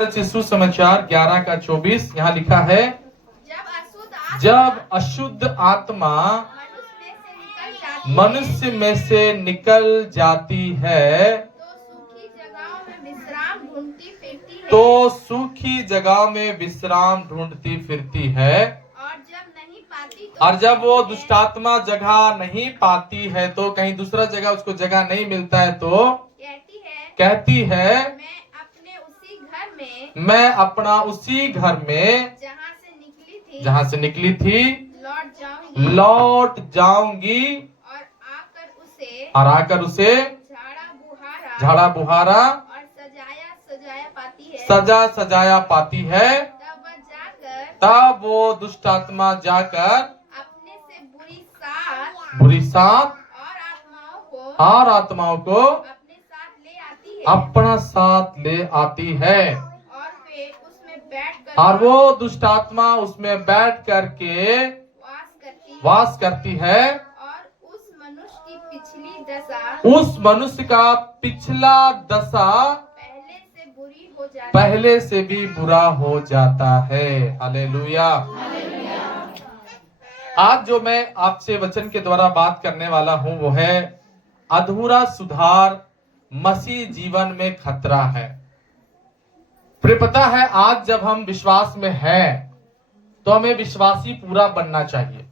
सुसमाचार 11:24 यहाँ लिखा है, जब अशुद्ध आत्मा मनुष्य में से निकल जाती है तो सूखी जगह में विश्राम ढूंढती फिरती है, और जब वो दुष्टात्मा जगह नहीं पाती है तो कहीं दूसरा जगह उसको जगह नहीं मिलता है तो कहती है मैं अपना उसी घर में जहाँ से निकली थी लौट जाऊंगी और आकर उसे झाड़ा बुहारा सजा सजाया पाती है। तब वो दुष्ट आत्मा जाकर बुरी सात और आत्माओं को अपना साथ ले आती है, और वो दुष्ट आत्मा उसमें बैठ करके वास करती है। उस मनुष्य का पिछला दशा पहले से भी बुरा हो जाता है। हालेलुया। आज जो मैं आपसे वचन के द्वारा बात करने वाला हूं वो है अधूरा सुधार मसीह जीवन में खतरा है। फिर पता है, आज जब हम विश्वास में हैं तो हमें विश्वासी पूरा बनना चाहिए,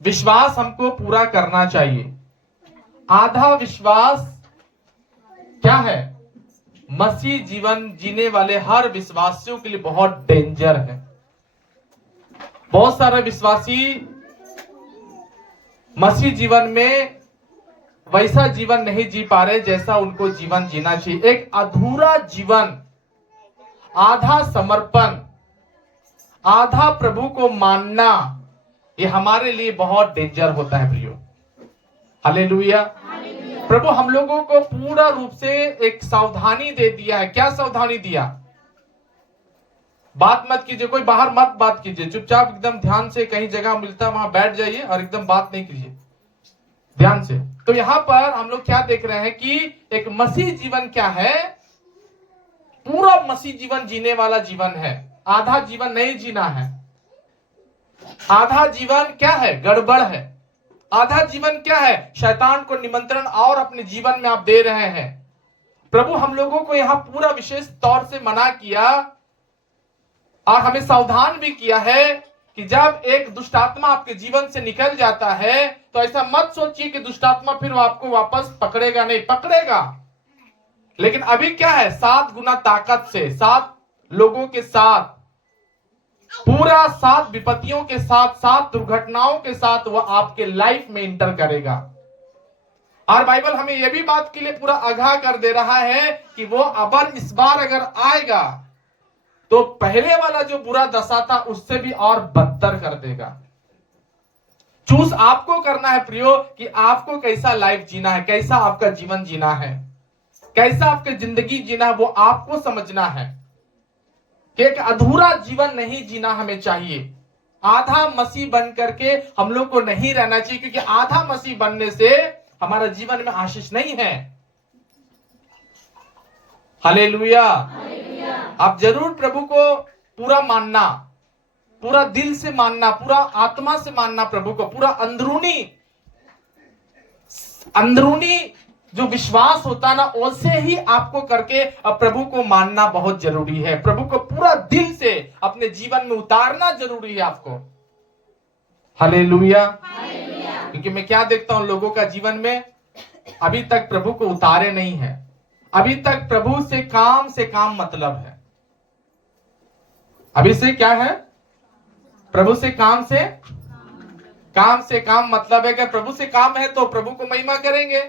विश्वास हमको पूरा करना चाहिए। आधा विश्वास क्या है? मसीह जीवन जीने वाले हर विश्वासियों के लिए बहुत डेंजर है। बहुत सारे विश्वासी मसीह जीवन में वैसा जीवन नहीं जी पा रहे जैसा उनको जीवन जीना चाहिए। एक अधूरा जीवन, आधा समर्पण, आधा प्रभु को मानना, ये हमारे लिए बहुत डेंजर होता है प्रियो। हालेलुया। प्रभु हम लोगों को पूरा रूप से एक सावधानी दे दिया है। क्या सावधानी दिया? बात मत कीजिए, कोई बाहर मत बात कीजिए, चुपचाप एकदम ध्यान से कहीं जगह मिलता है वहां बैठ जाइए और एकदम बात नहीं कीजिए ध्यान से। तो यहाँ पर हम लोग क्या देख रहे हैं कि एक मसीह जीवन क्या है? पूरा मसीह जीवन जीने वाला जीवन है। आधा जीवन नहीं जीना है। आधा जीवन क्या है? गड़बड़ है। आधा जीवन क्या है? शैतान को निमंत्रण और अपने जीवन में आप दे रहे हैं। प्रभु हम लोगों को यहाँ पूरा विशेष तौर से मना किया और हमें सावधान भी किया है कि जब एक दुष्टात्मा आपके जीवन से निकल जाता है तो ऐसा मत सोचिए कि दुष्टात्मा फिर आपको वापस पकड़ेगा। नहीं पकड़ेगा, लेकिन अभी क्या है? 7 गुना ताकत से, 7 लोगों के साथ, पूरा 7 विपत्तियों के साथ, 7 दुर्घटनाओं के साथ वह आपके लाइफ में इंटर करेगा। और बाइबल हमें यह भी बात के लिए पूरा आगाह कर दे रहा है कि वो अबर इस बार अगर आएगा तो पहले वाला जो बुरा दशा था उससे भी और बदतर कर देगा। चूज आपको करना है प्रियो कि आपको कैसा लाइफ जीना है, कैसा आपका जीवन जीना है, कैसा आपकी जिंदगी जीना है, वो आपको समझना है कि एक अधूरा जीवन नहीं जीना हमें चाहिए। आधा मसीह बन करके हम लोग को नहीं रहना चाहिए, क्योंकि आधा मसीह बनने से हमारा जीवन में आशीष नहीं है। हालेलुया। आप जरूर प्रभु को पूरा मानना, पूरा दिल से मानना, पूरा आत्मा से मानना प्रभु को, पूरा अंदरूनी जो विश्वास होता ना वैसे ही आपको करके प्रभु को मानना बहुत जरूरी है। प्रभु को पूरा दिल से अपने जीवन में उतारना जरूरी है आपको। हालेलुया। क्योंकि मैं क्या देखता हूं लोगों का जीवन में अभी तक प्रभु को उतारे नहीं है। अभी तक प्रभु से काम मतलब है। अभी से क्या है? प्रभु से काम मतलब है। अगर प्रभु से काम है तो प्रभु को महिमा करेंगे,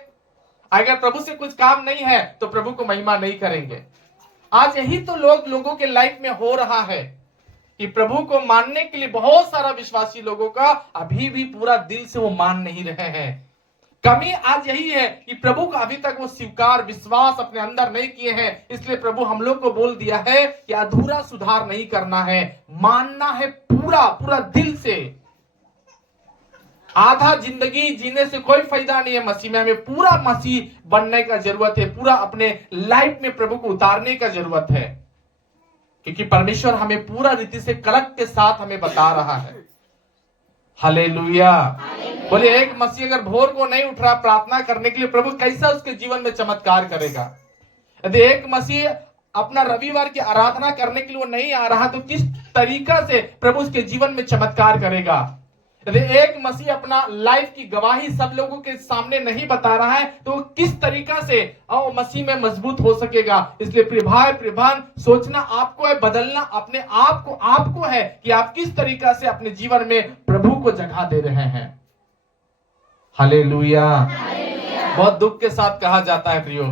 अगर प्रभु से कुछ काम नहीं है तो प्रभु को महिमा नहीं करेंगे। आज यही तो लोगों के लाइफ में हो रहा है कि प्रभु को मानने के लिए बहुत सारा विश्वासी लोगों का अभी भी पूरा दिल से वो मान नहीं रहे हैं। कमी आज यही है कि प्रभु का अभी तक वो स्वीकार विश्वास अपने अंदर नहीं किए हैं। इसलिए प्रभु हम लोग को बोल दिया है कि अधूरा सुधार नहीं करना है, मानना है पूरा दिल से। आधा जिंदगी जीने से कोई फायदा नहीं है मसीह में। हमें पूरा मसीह बनने का जरूरत है, पूरा अपने लाइफ में प्रभु को उतारने का जरूरत है। क्योंकि परमेश्वर हमें पूरा रीति से कलक के साथ हमें बता रहा है। हालेलुया। बोले एक मसीह अगर भोर को नहीं उठ रहा प्रार्थना करने के लिए, प्रभु कैसा उसके जीवन में चमत्कार करेगा। यदि एक मसीह अपना रविवार की आराधना करने के लिए वो नहीं आ रहा, तो किस तरीका से प्रभु उसके जीवन में चमत्कार करेगा। यदि एक मसीह अपना लाइफ की गवाही सब लोगों के सामने नहीं बता रहा है, तो किस तरीका से मसीह में मजबूत हो सकेगा। इसलिए प्रिय भाई प्रिय बहन, सोचना आपको है, बदलना अपने आपको है कि आप किस तरीका से अपने जीवन में प्रभु को जगह दे रहे हैं। हालेलुया। बहुत दुख के साथ कहा जाता है प्रियो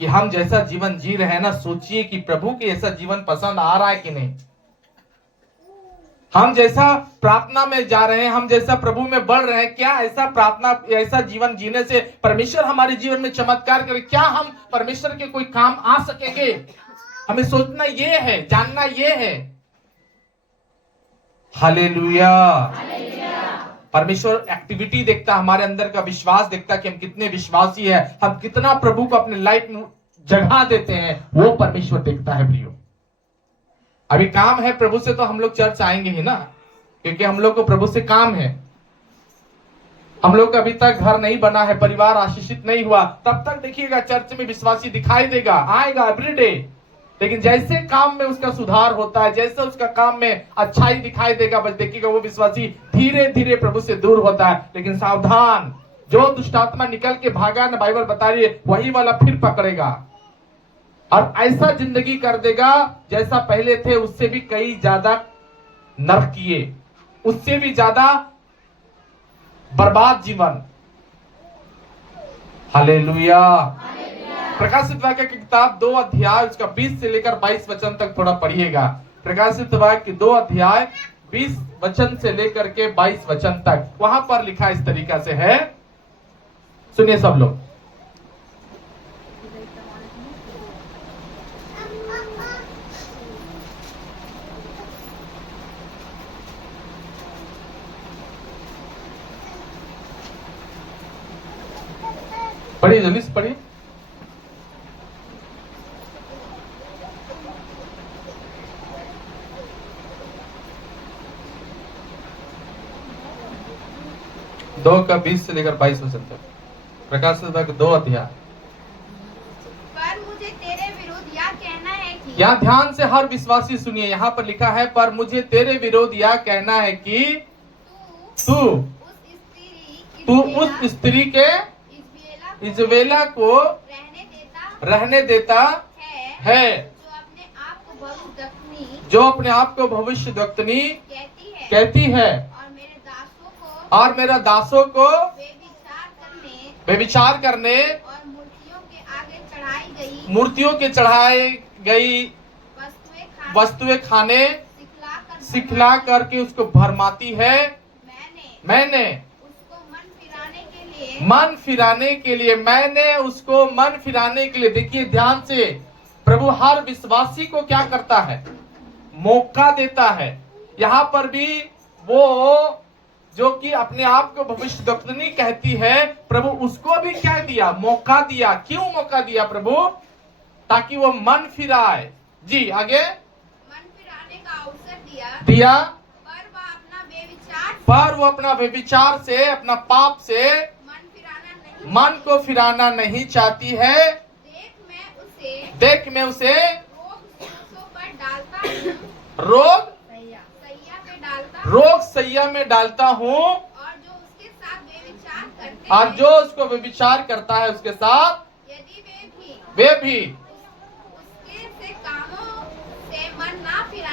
कि हम जैसा जीवन जी रहे हैं ना, सोचिए कि प्रभु के ऐसा जीवन पसंद आ रहा है कि नहीं। हम जैसा प्रार्थना में जा रहे हैं, हम जैसा प्रभु में बढ़ रहे हैं, क्या ऐसा प्रार्थना ऐसा जीवन जीने से परमेश्वर हमारे जीवन में चमत्कार करे? क्या हम परमेश्वर के कोई काम आ सकेंगे? हमें सोचना ये है, जानना ये है। हालेलुया। परमेश्वर एक्टिविटी देखता, हमारे अंदर का विश्वास देखता कि हम कितने विश्वासी है, हम कितना प्रभु को अपने लाइफ में जगह देते हैं, वो परमेश्वर देखता है प्रियो। अभी काम है प्रभु से तो हम लोग चर्च आएंगे ही ना, क्योंकि हम लोग को प्रभु से काम है। हम लोग का अभी तक घर नहीं बना है, परिवार आशीषित नहीं हुआ, तब तक देखिएगा चर्च में विश्वासी दिखाई देगा, आएगा एवरीडे। लेकिन जैसे काम में उसका सुधार होता है, जैसे उसका काम में अच्छाई दिखाई देगा, बस देखिएगा वो विश्वासी धीरे धीरे प्रभु से दूर होता है। लेकिन सावधान, जो दुष्टात्मा निकल के भागा ना, बाइबल बता रही है, वही वाला फिर पकड़ेगा और ऐसा जिंदगी कर देगा जैसा पहले थे, उससे भी कई ज्यादा नरकीय, उससे भी ज्यादा बर्बाद जीवन। हालेलुया। प्रकाशित वाक्य की किताब 2 अध्याय उसका 20 से लेकर 22 वचन तक थोड़ा पढ़िएगा। प्रकाशित वाक्य 2 अध्याय 20 वचन से लेकर के 22 वचन तक, वहां पर लिखा इस तरीका से है, सुनिए सब लोग। पढ़िए जल्दी से पढ़िए। दो का 20 से लेकर 22 वचन तक, प्रकाशित वाक्य 2 अध्याय। पर मुझे तेरे विरुद्ध यह कहना है कि, यहाँ ध्यान से हर विश्वासी सुनिए, यहाँ पर लिखा है, पर मुझे तेरे विरुद्ध यह कहना है कि तू उस स्त्री के इजबेला को रहने देता है, जो अपने आप को भविष्यद्वक्तनी कहती है और मेरा दासों को व्यभिचार करने और मूर्तियों के चढ़ाई गई वस्तुएं खाने सिखला करके उसको भरमाती है। मैंने मन फिराने के लिए मैंने उसको मन फिराने के लिए, देखिए ध्यान से, प्रभु हर विश्वासी को क्या करता है? मौका देता है। यहाँ पर भी वो जो कि अपने आप को भविष्यद्वक्तनी कहती है, प्रभु उसको भी क्या दिया? मौका दिया। क्यों मौका दिया प्रभु? ताकि वो मन फिराए। जी आगे। मन फिराने का अवसर दिया पर वो अपना व्यभिचार से, अपना पाप से मन को फिराना नहीं चाहती है। देख मैं उसे रोग सैया में डालता हूँ, और जो उसको व्यभिचार करता है उसके साथ यदि वे भी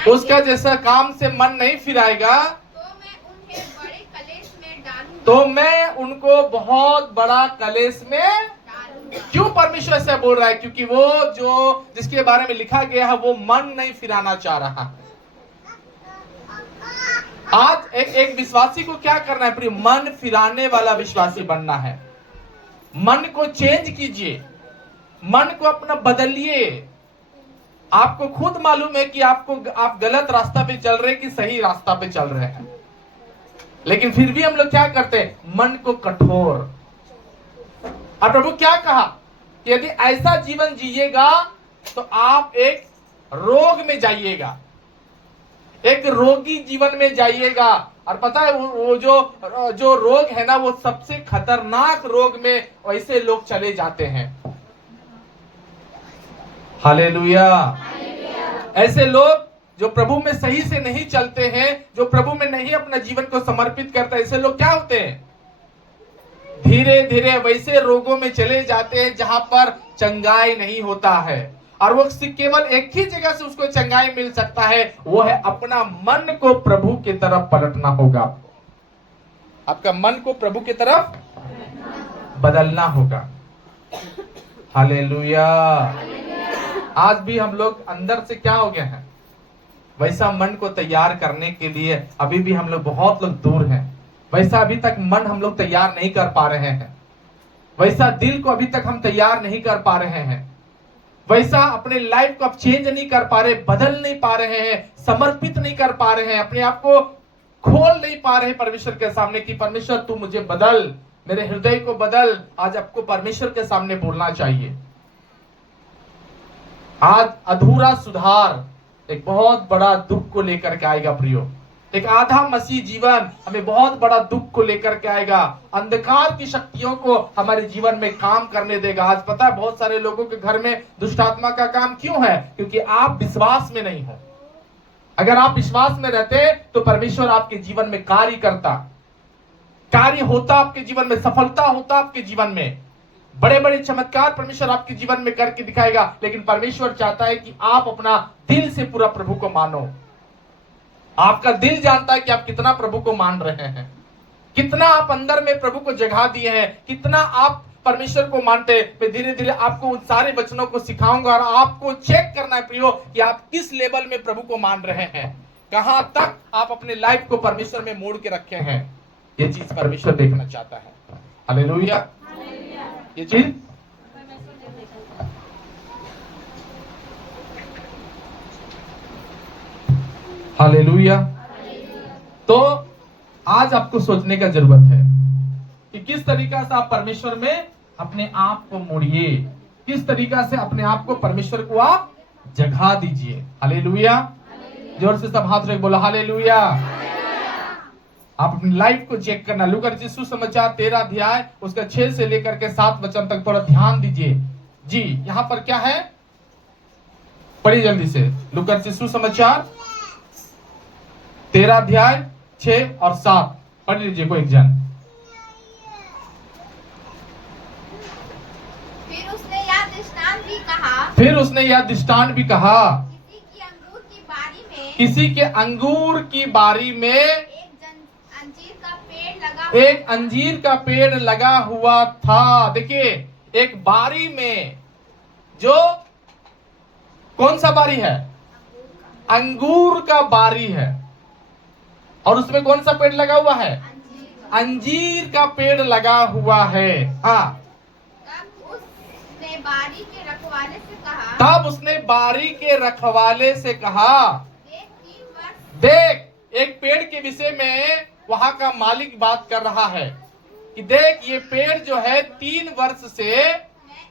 उसका जैसा काम से मन नहीं फिराएगा, तो मैं उनको बहुत बड़ा कलेश में। क्यों परमेश्वर से बोल रहा है? क्योंकि वो जो जिसके बारे में लिखा गया है वो मन नहीं फिराना चाह रहा है। आज एक विश्वासी को क्या करना है? मन फिराने वाला विश्वासी बनना है। मन को चेंज कीजिए, मन को अपना बदलिए। आपको खुद मालूम है कि आप गलत रास्ता पे चल रहे हैं कि सही रास्ता पे चल रहे हैं, लेकिन फिर भी हम लोग क्या करते हैं? मन को कठोर। और प्रभु क्या कहा कि यदि ऐसा जीवन जिएगा तो आप एक रोग में जाइएगा, एक रोगी जीवन में जाइएगा। और पता है वो जो रोग है ना, वो सबसे खतरनाक रोग में वैसे लोग चले जाते हैं। हालेलुया। ऐसे लोग जो प्रभु में सही से नहीं चलते हैं, जो प्रभु में नहीं अपना जीवन को समर्पित करते, ऐसे लोग क्या होते हैं? धीरे धीरे वैसे रोगों में चले जाते हैं जहां पर चंगाई नहीं होता है। और वो केवल एक ही जगह से उसको चंगाई मिल सकता है, वो है अपना मन को प्रभु की तरफ पलटना होगा। आपका मन को प्रभु की तरफ बदलना होगा। हालेलुया। आज भी हम लोग अंदर से क्या हो गए हैं, वैसा मन को तैयार करने के लिए अभी भी हम लोग बहुत लोग दूर हैं। वैसा अभी तक मन हम लोग तैयार नहीं कर पा रहे हैं, वैसा दिल को अभी तक हम तैयार नहीं कर पा रहे हैं, वैसा अपने लाइफ को अब चेंज नहीं कर पा रहे, बदल नहीं पा रहे हैं, समर्पित नहीं कर पा रहे हैं, अपने आप को खोल नहीं पा रहे परमेश्वर के सामने कि परमेश्वर तू मुझे बदल, मेरे हृदय को बदल। आज आपको परमेश्वर के सामने बोलना चाहिए। आज अधूरा सुधार एक बहुत बड़ा दुख को लेकर के आएगा प्रियो। एक आधा मसीह जीवन हमें बहुत बड़ा दुख को लेकर के आएगा, अंधकार की शक्तियों को हमारे जीवन में काम करने देगा। आज पता है बहुत सारे लोगों के घर में दुष्ट आत्मा का काम क्यों है? क्योंकि आप विश्वास में नहीं हो। अगर आप विश्वास में रहते तो परमेश्वर आपके जीवन में कार्य करता, कार्य होता, आपके जीवन में सफलता होता, आपके जीवन में बड़े बड़े चमत्कार परमेश्वर आपके जीवन में करके दिखाएगा। लेकिन परमेश्वर चाहता है कि आप अपना दिल से पूरा प्रभु को मानो। आपका दिल जानता है कि आप कितना प्रभु को मान रहे हैं, कितना आप अंदर में प्रभु को जगह दिए हैं, कितना आप परमेश्वर को मानते हैं। मैं धीरे धीरे आपको उन सारे वचनों को सिखाऊंगा और आपको चेक करना है प्रियो कि आप किस लेवल में प्रभु को मान रहे हैं, कहां तक आप अपने लाइफ को परमेश्वर में मोड़ के रखे हैं। ये चीज परमेश्वर देखना चाहता है। हालेलुया। ये चीज हालेलुया। तो आज आपको सोचने का जरूरत है कि किस तरीका से आप परमेश्वर में अपने आप को मोड़िए, किस तरीका से अपने आप को परमेश्वर को आप जगह दीजिए। हालेलुया। जोर से सब हाथ रख बोला हालेलुया। आप अपनी लाइफ को चेक करना। लूका रचित सुसमाचार 13 अध्याय उसका 6 से लेकर के 7 वचन तक थोड़ा ध्यान दीजिए जी। यहां पर क्या है, पढ़िए जल्दी से। लूका रचित सुसमाचार 13 अध्याय 6 और 7 पढ़ लीजिए कोई एक जन। फिर उसने यह दृष्टांत भी कहा, किसी के अंगूर की बारी में एक अंजीर का पेड़ लगा हुआ था। देखिए, एक बारी में, जो कौन सा बारी है? अंगूर का बारी है। और उसमें कौन सा पेड़ लगा हुआ है? अंजीर का पेड़ लगा हुआ है। हाँ। तब उसने बारी के रखवाले से कहा, देख, एक पेड़ के विषय में वहां का मालिक बात कर रहा है कि देख, ये पेड़ जो है 3 वर्ष से मैं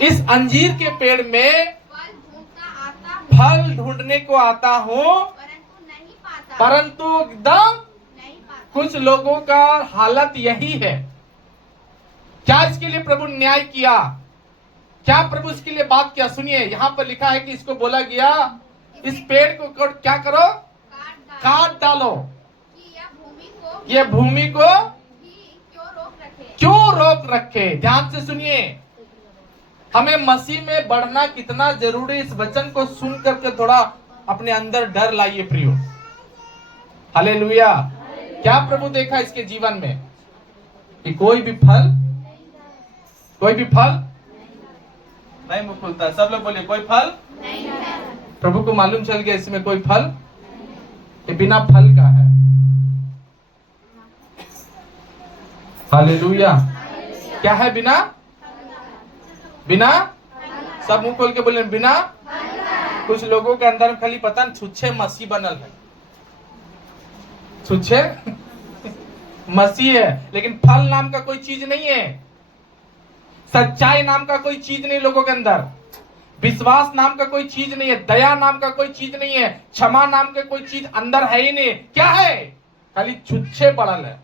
इस अंजीर के पेड़ में फल ढूंढने को आता हूँ, परंतु एकदम कुछ लोगों का हालत यही है। क्या इसके लिए प्रभु ने न्याय किया? क्या प्रभु इसके लिए बात किया? सुनिए, यहाँ पर लिखा है कि इसको बोला गया, इस पेड़ को क्या करो? काट डालो। ये भूमि को क्यों रोक रखे? ध्यान से सुनिए, हमें मसीह में बढ़ना कितना जरूरी, इस वचन को सुन करके थोड़ा अपने अंदर डर लाइए प्रियो। हालेलुया। क्या प्रभु देखा इसके जीवन में कि कोई भी फल नहीं मुंह खुलता। सब लोग बोलिए, कोई फल नहीं है। प्रभु को मालूम चल गया इसमें कोई फल, ये बिना फल का है। हालेलुया। क्या है? बिना सब मुंह खोल के बोले, बिना। कुछ लोगों के अंदर खाली पता नहीं छुच्छे मसीह बनल है, छुच्छे मसीह है, लेकिन फल नाम का कोई चीज नहीं है, सच्चाई नाम का कोई चीज नहीं लोगों के अंदर। विश्वास नाम का कोई चीज नहीं है, दया नाम का कोई चीज नहीं है, क्षमा नाम का कोई चीज अंदर है ही नहीं। क्या है? खाली छुच्छे पड़ल है।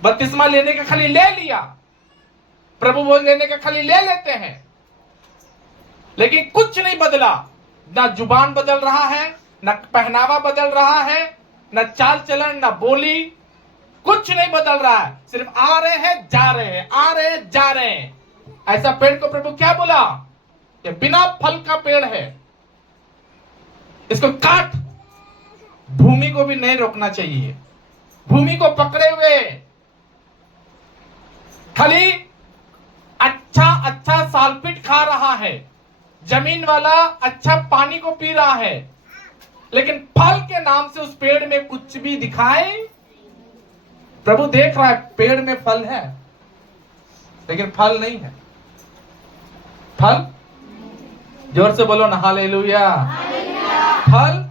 बपतिस्मा लेने का खाली ले लिया, प्रभु बोल लेने का खाली ले लेते हैं, लेकिन कुछ नहीं बदला। ना जुबान बदल रहा है, ना पहनावा बदल रहा है, ना चाल चलन, ना बोली, कुछ नहीं बदल रहा है। सिर्फ आ रहे हैं जा रहे हैं, आ रहे हैं जा रहे हैं। ऐसा पेड़ को प्रभु क्या बोला? ये बिना फल का पेड़ है, इसको काट। भूमि को भी नहीं रोकना चाहिए, भूमि को पकड़े हुए खाली अच्छा अच्छा सालपिट खा रहा है, जमीन वाला अच्छा पानी को पी रहा है, लेकिन फल के नाम से उस पेड़ में कुछ भी दिखाए। प्रभु देख रहा है पेड़ में फल है, लेकिन फल नहीं है। फल, जोर से बोलो ना हालेलुया। फल,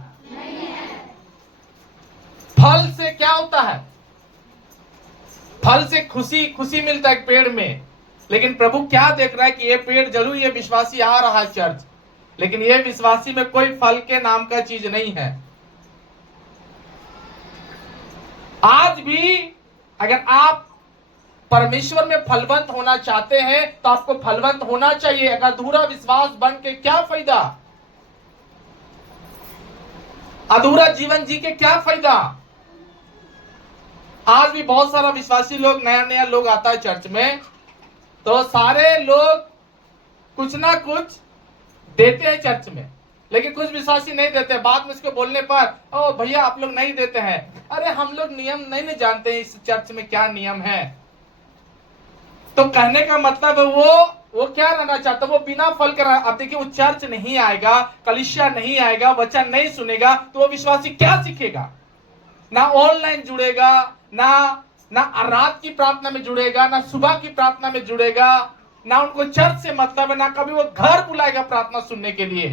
फल से क्या होता है? फल से खुशी खुशी मिलता है पेड़ में, लेकिन प्रभु क्या देख रहा है कि ये पेड़ जरूर, ये विश्वासी आ रहा है चर्च, लेकिन ये विश्वासी में कोई फल के नाम का चीज नहीं है। आज भी अगर आप परमेश्वर में फलवंत होना चाहते हैं तो आपको फलवंत होना चाहिए। अगर अधूरा विश्वास बन के क्या फायदा? अधूरा जीवन जी के क्या फायदा? आज भी बहुत सारा विश्वासी लोग, नया नया लोग आता है चर्च में, तो सारे लोग कुछ ना कुछ देते हैं चर्च में, लेकिन कुछ विश्वासी नहीं देते। बाद में इसको बोलने पर, ओ भैया आप लोग नहीं देते हैं, अरे हम लोग नियम नहीं जानते हैं इस चर्च में क्या नियम है। तो कहने का मतलब वो क्या रहना चाहता है? वो बिना फल कर। अब देखिए, वो चर्च नहीं आएगा, कलीसिया नहीं आएगा, वचन नहीं सुनेगा, तो वो विश्वासी क्या सीखेगा? ना ऑनलाइन जुड़ेगा, ना रात की प्रार्थना में जुड़ेगा, ना सुबह की प्रार्थना में जुड़ेगा, ना उनको चर्च से मतलब है, ना कभी वो घर बुलाएगा प्रार्थना सुनने के लिए।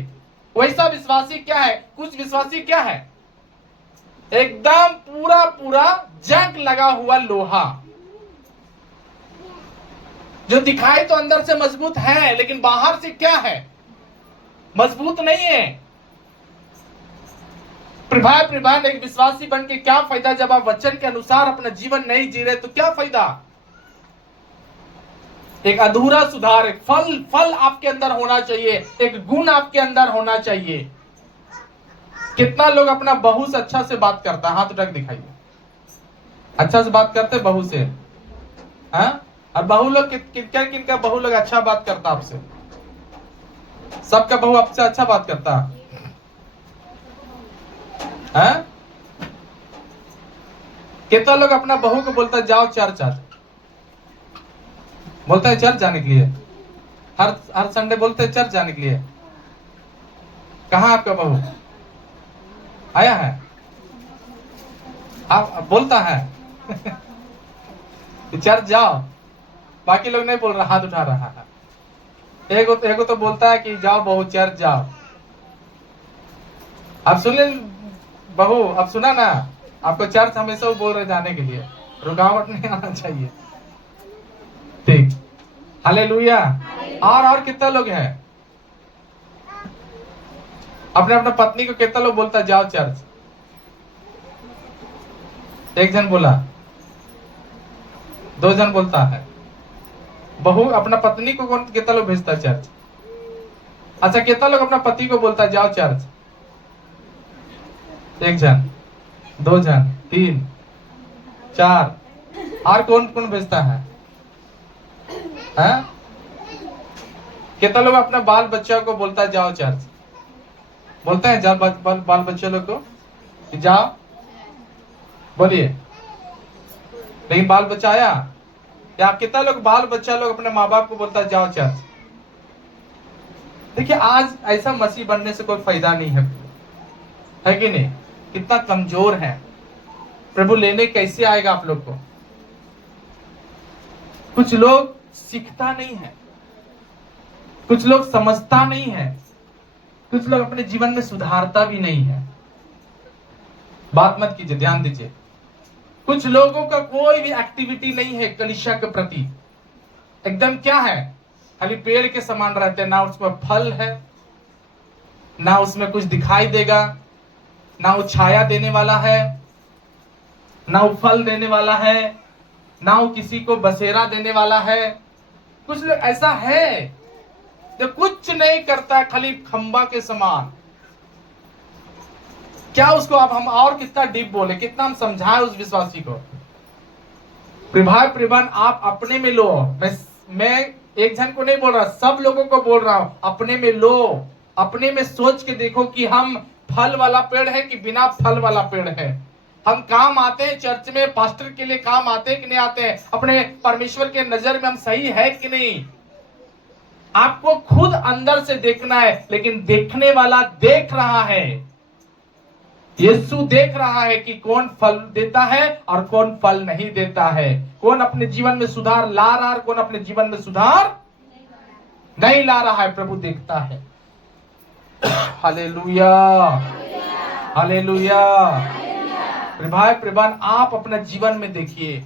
वैसा विश्वासी क्या है? कुछ विश्वासी क्या है? एकदम पूरा पूरा जंग लगा हुआ लोहा, जो दिखाई तो अंदर से मजबूत है, लेकिन बाहर से क्या है? मजबूत नहीं है। प्रभा एक विश्वासी बन के क्या फायदा जब आप वचन के अनुसार अपना जीवन नहीं जी रहे? तो क्या फायदा? एक अधूरा सुधार, एक फल आपके अंदर होना चाहिए, एक गुण आपके अंदर होना चाहिए। कितना लोग अपना बहू से अच्छा से बात करता है? हाथ उठा के दिखाइए। अच्छा से बात करते बहू से? हाँ? और बहू लोग किनका बहू लोग अच्छा बात करता आपसे? सबका बहू आपसे अच्छा बात करता है? कितना लोग अपना बहू को बोलता है जाओ चर्च आज, बोलता है चर्च जाने के लिए, हर संडे बोलते हैं चर्च जाने के लिए। कहाँ आपका बहू आया है? आप बोलता है चर्च जाओ, बाकी लोग नहीं बोल रहा, हाथ उठा रहा है। एक तो बोलता है कि जाओ बहू चर्च जाओ। अब सुन ले बहू, अब सुना ना, आपको चर्च हमेशा वो बोल रहे जाने के लिए, रुकावट नहीं आना चाहिए। ठीक, हालेलुया। और कितना लोग हैं अपने अपना पत्नी को, कितना लोग बोलता जाओ चर्च? एक जन बोला, 2 जन बोलता है। बहू अपना पत्नी को कितना लोग भेजता चर्च? अच्छा, कितना लोग अपना पति को बोलता जाओ चर्च? 1 जन, 2 जन, 3, 4। और कौन कौन भेजता है? कितना लोग अपना बाल बच्चा को बोलता जाओ चर्च? बोलते हैं जाओ बाल बच्चे लोग को जाओ, बोलिए। लेकिन बाल बच्चा आया? या कितना लोग बाल बच्चा लोग अपने माँ बाप को बोलता है जाओ चर्च? देखिए, आज ऐसा मसीह बनने से कोई फायदा नहीं है कि नहीं? कितना कमजोर है। प्रभु लेने कैसे आएगा आप लोग को? कुछ लोग सीखता नहीं है, कुछ लोग समझता नहीं है, कुछ लोग अपने जीवन में सुधारता भी नहीं है। बात मत कीजिए, ध्यान दीजिए। कुछ लोगों का कोई भी एक्टिविटी नहीं है कलीसिया के प्रति। एकदम क्या है खाली पेड़ के समान रहते हैं, ना उसमें फल है, ना उसमें कुछ दिखाई देगा, ना वो छाया देने वाला है, ना वो फल देने वाला है, ना वो किसी को बसेरा देने वाला है। कुछ लोग ऐसा है जो कुछ नहीं करता है, खाली खंबा के समान। क्या उसको अब हम और कितना डीप बोले, कितना हम समझाए उस विश्वासी को। भाई प्रिबन आप अपने में लो, मैं एक जन को नहीं बोल रहा, सब लोगों को बोल रहा हूं, अपने में लो, अपने में सोच के देखो कि हम फल वाला पेड़ है कि बिना फल वाला पेड़ है। हम काम आते हैं चर्च में, पास्टर के लिए काम आते हैं कि नहीं आते हैं, अपने परमेश्वर के नजर में हम सही है कि नहीं। आपको खुद अंदर से देखना है, लेकिन देखने वाला देख रहा है, यीशु देख रहा है कि कौन फल देता है और कौन फल नहीं देता है, कौन अपने जीवन में सुधार ला रहा है, कौन अपने जीवन में सुधार नहीं ला रहा है। प्रभु देखता है। Hallelujah, hallelujah. भाई प्रिबन आप अपने जीवन में देखिए,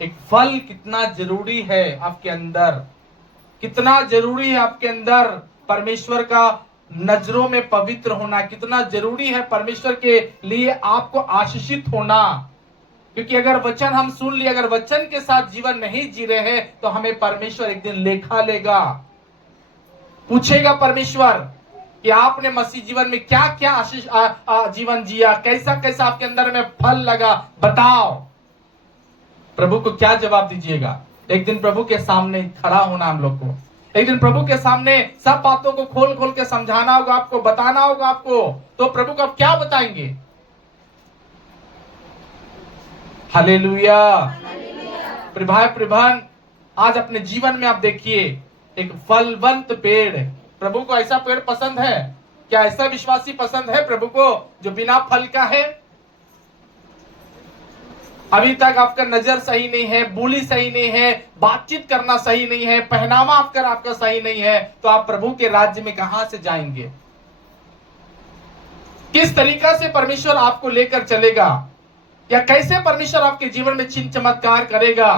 एक फल कितना जरूरी है आपके अंदर, कितना जरूरी है आपके अंदर परमेश्वर का नजरों में पवित्र होना, कितना जरूरी है परमेश्वर के लिए आपको आशीषित होना। क्योंकि अगर वचन हम सुन लिए, अगर वचन के साथ जीवन नहीं जी रहे हैं, तो हमें परमेश्वर एक दिन लेखा लेगा, पूछेगा परमेश्वर कि आपने मसीह जीवन में क्या क्या आशीष जीवन जिया, कैसा कैसा आपके अंदर में फल लगा, बताओ। प्रभु को क्या जवाब दीजिएगा? एक दिन प्रभु के सामने खड़ा होना हम लोग को, एक दिन प्रभु के सामने सब बातों को खोल खोल के समझाना होगा आपको, बताना होगा आपको। तो प्रभु को आप क्या बताएंगे? हालेलुया। भाई प्रभन आज अपने जीवन में आप देखिए, एक फलवंत पेड़, प्रभु को ऐसा पेड़ पसंद है क्या? ऐसा विश्वासी पसंद है प्रभु को जो बिना फल का है? अभी तक आपका नजर सही नहीं है, बोली सही नहीं है, बातचीत करना सही नहीं है, पहनावा आपका सही नहीं है, तो आप प्रभु के राज्य में कहां से जाएंगे? किस तरीका से परमेश्वर आपको लेकर चलेगा, या कैसे परमेश्वर आपके जीवन में चिन्ह चमत्कार करेगा?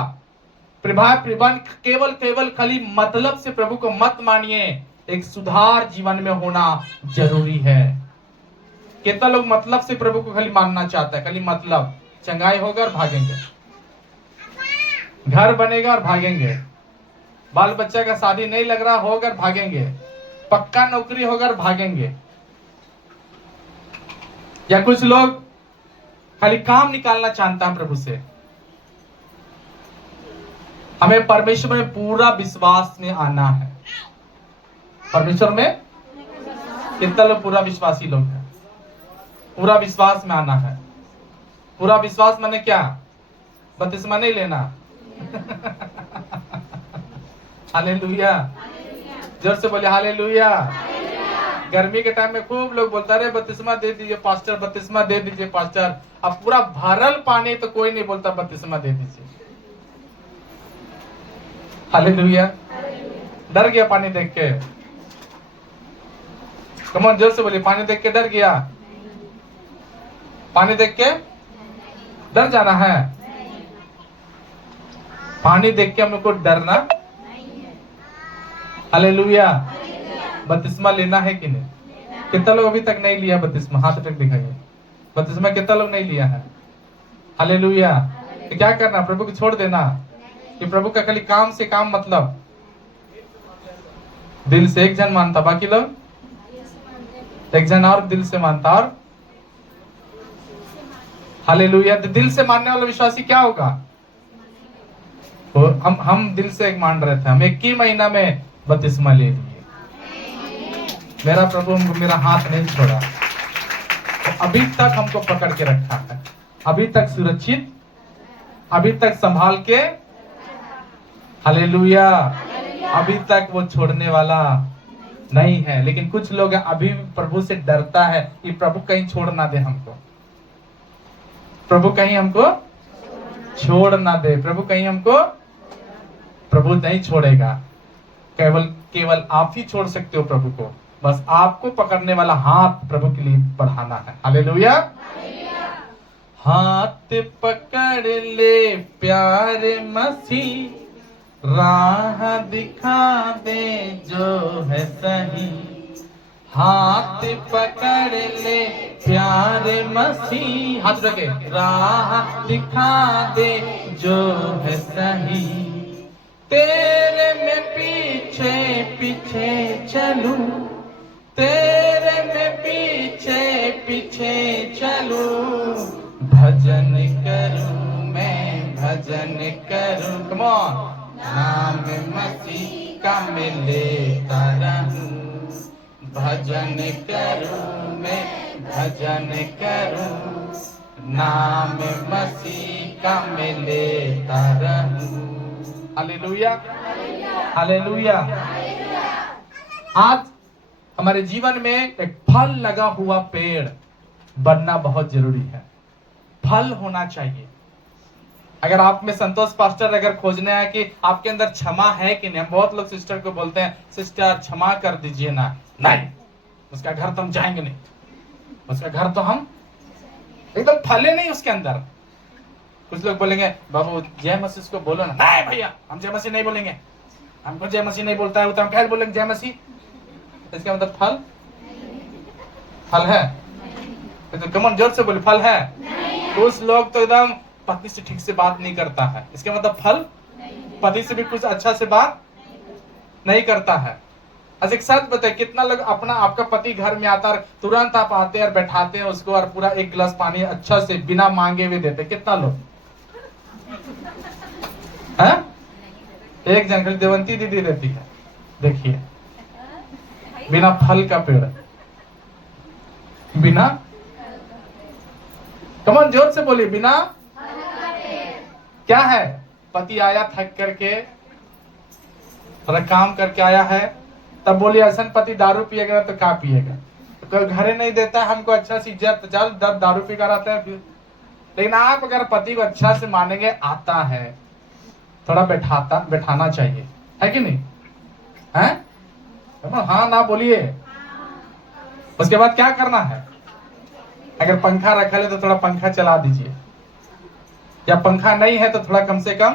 प्रिबन केवल खाली मतलब से प्रभु को मत मानिए, एक सुधार जीवन में होना जरूरी है। कितना लोग मतलब से प्रभु को खाली मानना चाहता है, खाली मतलब, चंगाई होगा और भागेंगे, घर बनेगा और भागेंगे, बाल बच्चा का शादी नहीं लग रहा होगा और भागेंगे, पक्का नौकरी होगा और भागेंगे। या कुछ लोग खाली काम निकालना चाहता है प्रभु से। हमें परमेश्वर में पूरा विश्वास में आना है। परमेश्वर में कितना लोग पूरा विश्वासी लोग हैं? पूरा विश्वास में आना है। पूरा विश्वास माने क्या? बपतिस्मा नहीं लेना। हालेलुया, जोर से बोले हालेलुया। गर्मी के टाइम में खूब लोग बोलता रहे बपतिस्मा दे दीजिए पास्टर, बपतिस्मा दे दीजिए पास्टर। अब पूरा भरल पानी तो कोई नहीं बोलता बपतिस्मा दे दीजिए। हालेलुया। डर गया पानी देख के? कमन जोर से बोलिए, पानी देख के डर गया? पानी देख के डर जाना है? पानी देख के हम लोग को डरना? हालेलुया। बपतिस्मा लेना है कि नहीं? कितना लोग अभी तक नहीं लिया बपतिस्मा? हाथ तक दिखाइए। बपतिस्मा कितना लोग नहीं लिया है? हालेलुया। तो क्या करना? प्रभु को छोड़ देना कि प्रभु का खाली काम से काम, मतलब दिल से एक जन मानता, बाकी लोग एक जन और दिल से मानता। और हालेलुया। दिल से मानने वाला विश्वासी क्या होगा? तो हम दिल से एक मान रहे थे, हम 21 महीना में बपतिस्मा ले लिए। मेरा प्रभु मेरा हाथ नहीं छोड़ा, तो अभी तक हमको पकड़ के रखा है, अभी तक सुरक्षित, अभी तक संभाल के। हालेलुया। अभी तक वो छोड़ने वाला नहीं है। लेकिन कुछ लोग अभी प्रभु से डरता है कि प्रभु कहीं छोड़ ना दे हमको, प्रभु कहीं हमको छोड़ ना दे, प्रभु कहीं हमको, प्रभु नहीं छोड़ेगा। केवल आप ही छोड़ सकते हो प्रभु को। बस आपको पकड़ने वाला हाथ प्रभु के लिए बढ़ाना है। हालेलुया। हाथ पकड़ ले प्यारे मसीह, राह दिखा दे जो है सही, हाथ पकड़ ले प्यारे मसीह। हाथ रखे, राह दिखा दे जो है सही, तेरे में पीछे पीछे चलूं, तेरे में पीछे पीछे चलूं, भजन करूं मैं भजन करूं। कम ऑन, नाम मसीह का मैं लेता रहूं, भजन करूं मैं भजन करूं, नाम मसीह का मैं लेता रहूं। Hallelujah, hallelujah. आज हमारे जीवन में एक फल लगा हुआ पेड़ बनना बहुत जरूरी है। फल होना चाहिए। अगर आप में संतोष पास्टर अगर खोजने है कि आपके अंदर क्षमा है कि नहीं, बहुत लोग सिस्टर को बोलते हैं सिस्टर क्षमा कर दीजिए ना, नहीं उसका घर तो हम जाएंगे नहीं, उसका घर तो हम एकदम फले नहीं उसके अंदर। कुछ लोग बोलेंगे बाबू जय मसीह को बोलो ना, नहीं भैया हम जय मसीह नहीं बोलेंगे, हमको जय मसीह नहीं बोलता है तो हम क्या बोलेंगे जय मसीह। इसका मतलब फल, फल है तो कमन जोर से बोले फल है। कुछ लोग तो एकदम पति से ठीक से बात नहीं करता है, इसका मतलब फल, पति से भी कुछ अच्छा से बात नहीं करता है। अच्छा एक सच बताए, कितना लोग अपना आपका पति घर में आता और तुरंत आप आते और बैठाते हैं उसको और पूरा एक गिलास पानी अच्छा से बिना मांगे हुए देते, कितना लोग है? एक जन देवंती दीदी देती है, देखिए बिना फल का पेड़, बिना, कमन जोर से बोलिए, बिना क्या है? पति आया थक करके, थोड़ा काम करके आया है, तब बोलिए ऐसा पति दारू पिएगा तो क्या पिएगा, तो घरे नहीं देता हमको अच्छा सी इज्जत, चल दारू पी कर आता है फिर। लेकिन आप अगर पति को अच्छा से मानेंगे, आता है थोड़ा बैठाना चाहिए, है कि नहीं है? हाँ ना बोलिए। उसके बाद क्या करना है? अगर पंखा रखा है तो थोड़ा पंखा चला दीजिए, या पंखा नहीं है तो थोड़ा कम से कम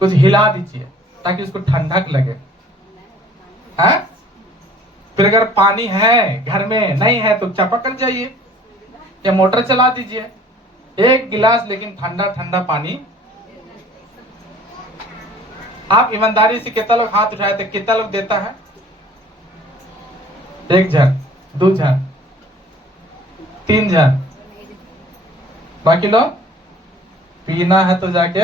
कुछ हिला दीजिए ताकि उसको ठंडक लगे, है? फिर अगर पानी है घर में नहीं है तो चापाकल जाइए या मोटर चला दीजिए, एक गिलास लेकिन ठंडा ठंडा पानी। आप ईमानदारी से कितना लोग हाथ उठाए थे, कितना लोग देता है? एक जन, दो जन, तीन जन, बाकी लोग पीना है तो जाके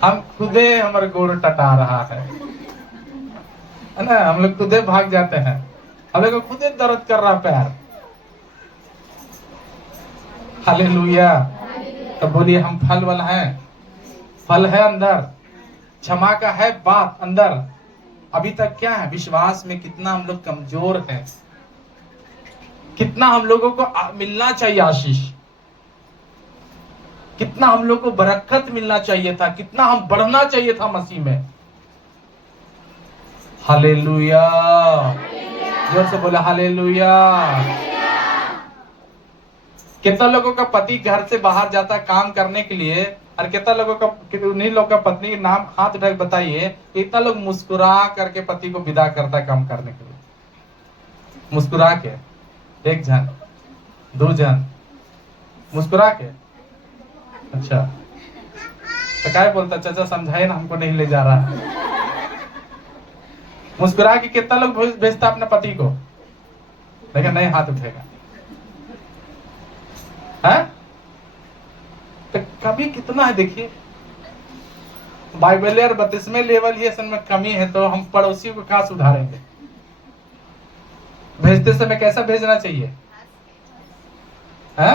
हम खुदे, हमारे गोड़ टटा रहा है ना, हम लोग खुदे भाग जाते हैं, हम लोग खुदे दर्द कर रहा पैर। हालेलुया। तो बोलिए हम फल वाला है, फल है अंदर, क्षमा का है बात अंदर। अभी तक क्या है, विश्वास में कितना हम लोग कमजोर हैं, कितना हम लोगों को मिलना चाहिए आशीष, कितना हम लोग को बरकत मिलना चाहिए था, कितना हम बढ़ना चाहिए था मसीह में। हालेलुया, जोर से बोले हालेलुया। कितना लोगों का पति घर से बाहर जाता है काम करने के लिए, और कितना लोगों का, उन्हीं लोग का पत्नी के नाम हाथ उठा बताइए, इतना लोग मुस्कुरा करके पति को विदा करता है काम करने के लिए, मुस्कुरा के, एक जन, दो जन, मुस्कुरा के। अच्छा तो क्या बोलता चाचा समझाए ना, हमको नहीं ले जा रहा। मुस्कुरा के कितना लोग भेजता अपने पति को, लेकिन नहीं हाथ उठेगा, है? तो कमी कितना है देखिए, बाइबल और 32वें लेवल ही असल में कमी है, तो हम पड़ोसी को कहाँ सुधारेंगे? भेजते समय कैसा भेजना चाहिए, है?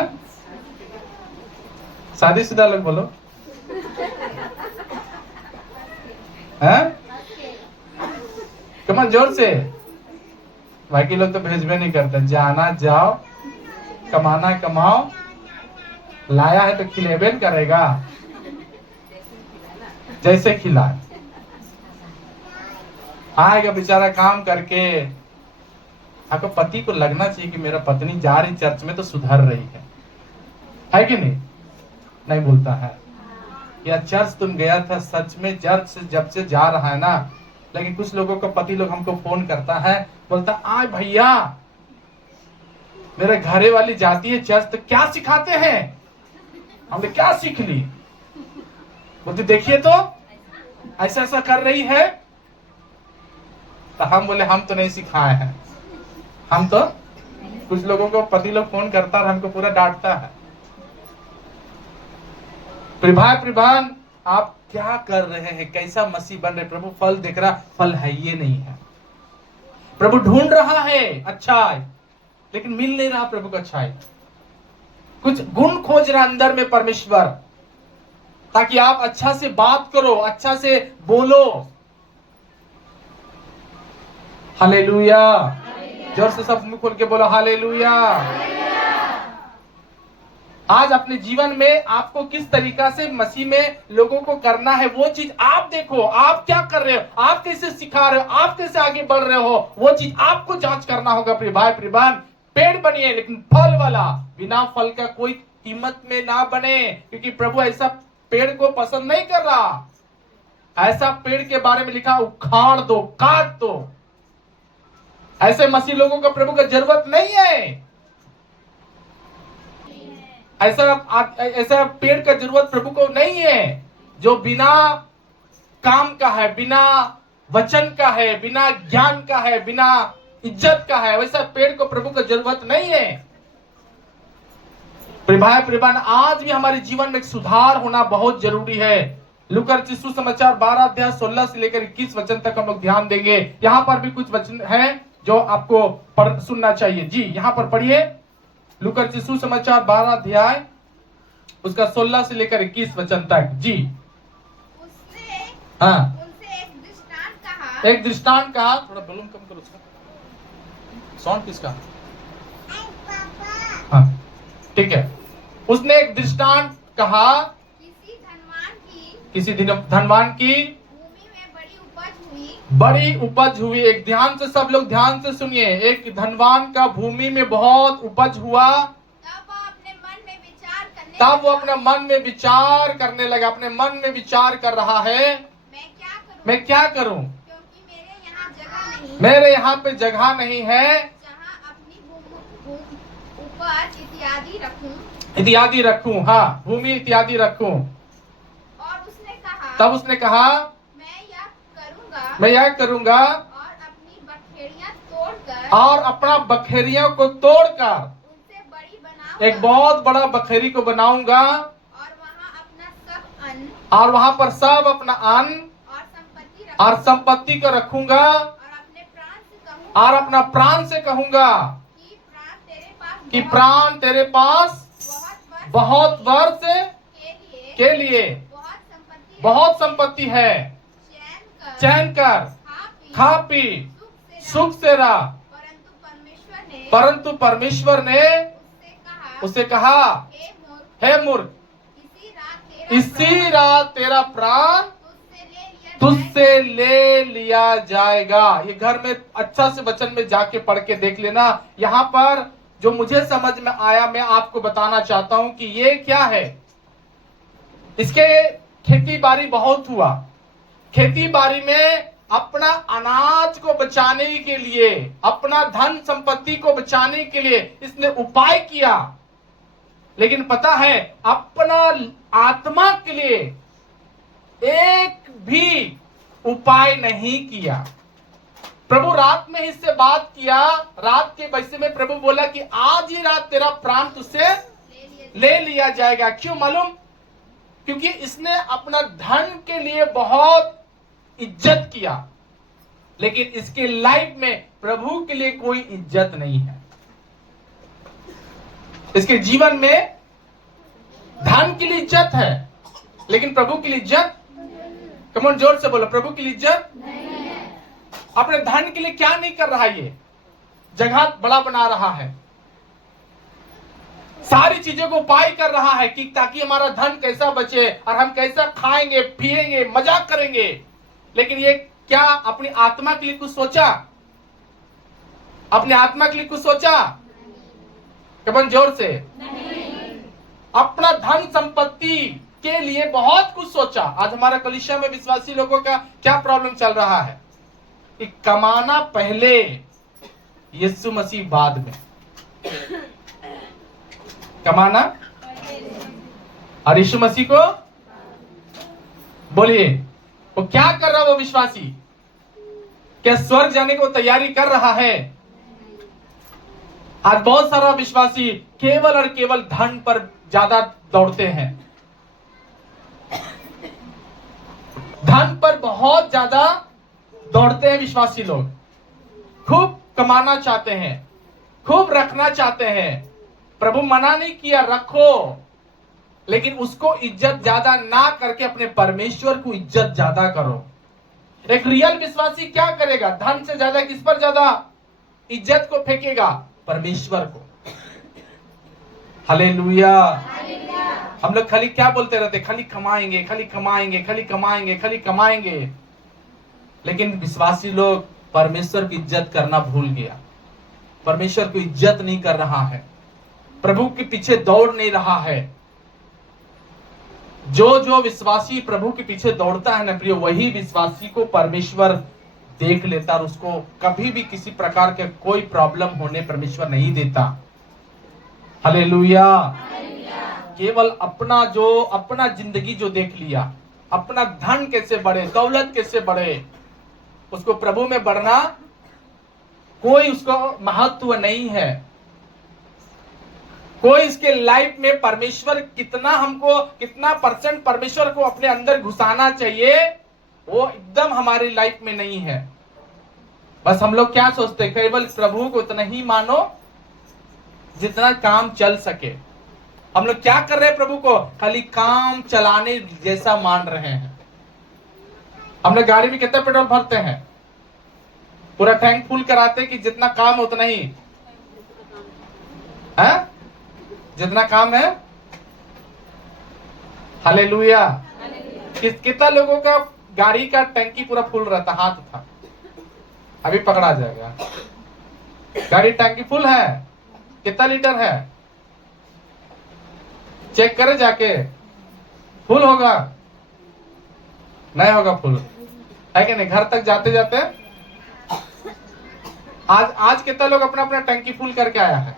शादीशुदा लोग बोलो, है? कमान जोर से। बाकी लोग तो भेजबे नहीं करते, जाना जाओ, कमाना कमाओ, लाया है तो खिलेबे करेगा, जैसे खिलाए। आएगा बेचारा काम करके। आपको पति को लगना चाहिए कि मेरा पत्नी जा रही चर्च में तो सुधर रही है कि नहीं? नहीं बोलता है, या चर्च तुम गया था, सच में चर्च से जब से जा रहा है ना, लेकिन कुछ लोगों का पति लोग हमको फोन करता है, बोलता आय भैया मेरे घरे वाली जाती है चर्च, तो क्या सिखाते हैं? हमने क्या सीख ली? बोलते देखिए तो ऐसा ऐसा कर रही है। तो हम बोले हम तो नहीं सिखाए हैं। हम तो कुछ लोगों को पति लोग फोन करता और हमको पूरा डांटता है, प्रभान आप क्या कर रहे हैं, कैसा मसीह बन रहे? प्रभु फल देख रहा, फल है ये नहीं है। प्रभु ढूंढ रहा है अच्छाई, लेकिन मिल नहीं रहा प्रभु का अच्छाई। कुछ गुण खोज रहा अंदर में परमेश्वर, ताकि आप अच्छा से बात करो, अच्छा से बोलो। हालेलुया। जोर से सब मुंह खोल के बोलो हालेलुया। आज अपने जीवन में आपको किस तरीका से मसीह में लोगों को करना है, वो चीज आप देखो। आप क्या कर रहे हो, आप कैसे सिखा रहे हो, आप कैसे आगे बढ़ रहे हो, वो चीज आपको जांच करना होगा। प्रिय भाई प्रिय बहन, पेड़ बनिए लेकिन फल वाला, बिना फल का कोई कीमत में ना बने, क्योंकि प्रभु ऐसा पेड़ को पसंद नहीं कर रहा। ऐसा पेड़ के बारे में लिखा उखाड़ दो, काट दो। ऐसे मसीह लोगों को प्रभु का जरूरत नहीं है। ऐसा पेड़ का जरूरत प्रभु को नहीं है जो बिना काम का है, बिना वचन का है, बिना ज्ञान का है, बिना इज्जत का है। वैसा पेड़ को प्रभु को जरूरत नहीं है। प्रिय भाई प्रिय बहन, आज भी हमारे जीवन में एक सुधार होना बहुत जरूरी है। लूका रचित सुसमाचार 12 अध्याय 16 से लेकर 21 वचन तक हम लोग ध्यान देंगे। यहाँ पर भी कुछ वचन हैं जो आपको सुनना चाहिए। जी यहाँ पर पढ़िए, लूका रचित सुसमाचार 12 अध्याय उसका 16 से लेकर 21 वचन तक। जी उसने हाँ, उनसे एक दृष्टांत कहा। एक दृष्टांत कहा। थोड़ा वॉल्यूम कम करो उसका, साउंड किसका? हाँ ठीक है। उसने एक दृष्टांत कहा, किसी धनवान की भूमि में बड़ी उपज हुई। एक ध्यान से सब लोग ध्यान से सुनिए। एक धनवान का भूमि में बहुत उपज हुआ। तब वो अपने मन में विचार करने तब वो अपने मन में विचार करने लगा, अपने मन में विचार कर रहा है, मैं क्या करूं, क्योंकि मेरे यहाँ पे जगह नहीं है जहाँ अपनी उपज इत्यादि रखूं। हाँ, भूमि इत्यादि रखूं। और उसने कहा, तब उसने कहा मैं यह करूंगा और अपनी बखेड़ियां तोड़कर और अपना बखेरियों को तोड़कर उनसे बड़ी बनाऊंगा एक बहुत बड़ा बखेरी को बनाऊंगा और वहां पर सब अपना अन्न और संपत्ति को रखूंगा और अपना प्राण से कहूंगा कि प्राण तेरे पास बहुत वर्ष के लिए बहुत संपत्ति है, चैन कर, खा पी, सुख से रह। परंतु परमेश्वर ने उसे कहा, हे मूर्ख, इसी रात तेरा प्राण तुझसे ले लिया जाएगा। ये घर में अच्छा से वचन में जाके पढ़ के देख लेना। यहाँ पर जो मुझे समझ में आया मैं आपको बताना चाहता हूं कि ये क्या है। इसके खेती बाड़ी बहुत हुआ। खेती बाड़ी में अपना अनाज को बचाने के लिए, अपना धन संपत्ति को बचाने के लिए इसने उपाय किया, लेकिन पता है अपना आत्मा के लिए एक भी उपाय नहीं किया। प्रभु रात में इससे बात किया। रात के वैसे में प्रभु बोला कि आज ही रात तेरा प्राण तुझसे ले लिया जाएगा। क्यों मालूम? क्योंकि इसने अपना धन के लिए बहुत इज्जत किया, लेकिन इसके लाइफ में प्रभु के लिए कोई इज्जत नहीं है। इसके जीवन में धन के लिए इज्जत है, लेकिन प्रभु के लिए इज्जत, कमोन जोर से बोलो, प्रभु के लिए इज्जत नहीं है। अपने धन के लिए क्या नहीं कर रहा है, ये जगह बड़ा बना रहा है, सारी चीजों को उपाय कर रहा है कि ताकि हमारा धन कैसा बचे और हम कैसा खाएंगे, पिएंगे, मजाक करेंगे। लेकिन ये क्या अपनी आत्मा के लिए कुछ सोचा? अपने आत्मा के लिए कुछ सोचा? कमन जोर से नहीं। अपना धन संपत्ति उसके लिए बहुत कुछ सोचा। आज हमारा कलीसिया में विश्वासी लोगों का क्या प्रॉब्लम चल रहा है कि कमाना पहले, यीशु मसीह बाद में। कमाना और यीशु मसीह को, बोलिए वो क्या कर रहा है? वो विश्वासी क्या स्वर्ग जाने को तैयारी कर रहा है? आज बहुत सारा विश्वासी केवल और केवल धन पर ज्यादा दौड़ते हैं, धन पर बहुत ज्यादा दौड़ते हैं विश्वासी लोग। खूब कमाना चाहते हैं, खूब रखना चाहते हैं। प्रभु मना नहीं किया रखो, लेकिन उसको इज्जत ज्यादा ना करके अपने परमेश्वर को इज्जत ज्यादा करो। एक रियल विश्वासी क्या करेगा? धन से ज्यादा किस पर ज्यादा इज्जत को फेंकेगा? परमेश्वर को। हालेलुया। हम लोग खाली क्या बोलते रहते? खाली कमाएंगे, खाली कमाएंगे, खाली कमाएंगे, खाली कमाएंगे। लेकिन विश्वासी लोग परमेश्वर की इज्जत करना भूल गया, परमेश्वर को इज्जत नहीं कर रहा है, प्रभु के पीछे दौड़ नहीं रहा है। जो विश्वासी प्रभु के पीछे दौड़ता है ना प्रिय, वही विश्वासी को परमेश्वर देख लेता और उसको कभी भी किसी प्रकार के कोई प्रॉब्लम होने परमेश्वर नहीं देता। हालेलुया। केवल अपना जिंदगी जो देख लिया, अपना धन कैसे बढ़े, दौलत कैसे बढ़े, उसको प्रभु में बढ़ना कोई उसको महत्व नहीं है। कोई इसके लाइफ में परमेश्वर कितना परसेंट परमेश्वर को अपने अंदर घुसाना चाहिए, वो एकदम हमारी लाइफ में नहीं है। बस हम लोग क्या सोचते हैं? केवल प्रभु को उतना ही मानो जितना काम चल सके। हम लोग क्या कर रहे हैं? प्रभु को खाली काम चलाने जैसा मान रहे हैं। हम लोग गाड़ी में कितना पेट्रोल भरते हैं? पूरा टैंक फुल कराते हैं कि जितना काम है उतना ही है, जितना काम है। हालेलुया। कितना लोगों का गाड़ी का टंकी पूरा फुल रहता? हाथ उठा, अभी पकड़ा जाएगा। गाड़ी टंकी फुल है? कितना लीटर है? चेक करे जाके। फुल होगा? नहीं होगा फुल, है कि नहीं? घर तक जाते जाते आज कितना लोग अपना अपना टंकी फुल करके आया है?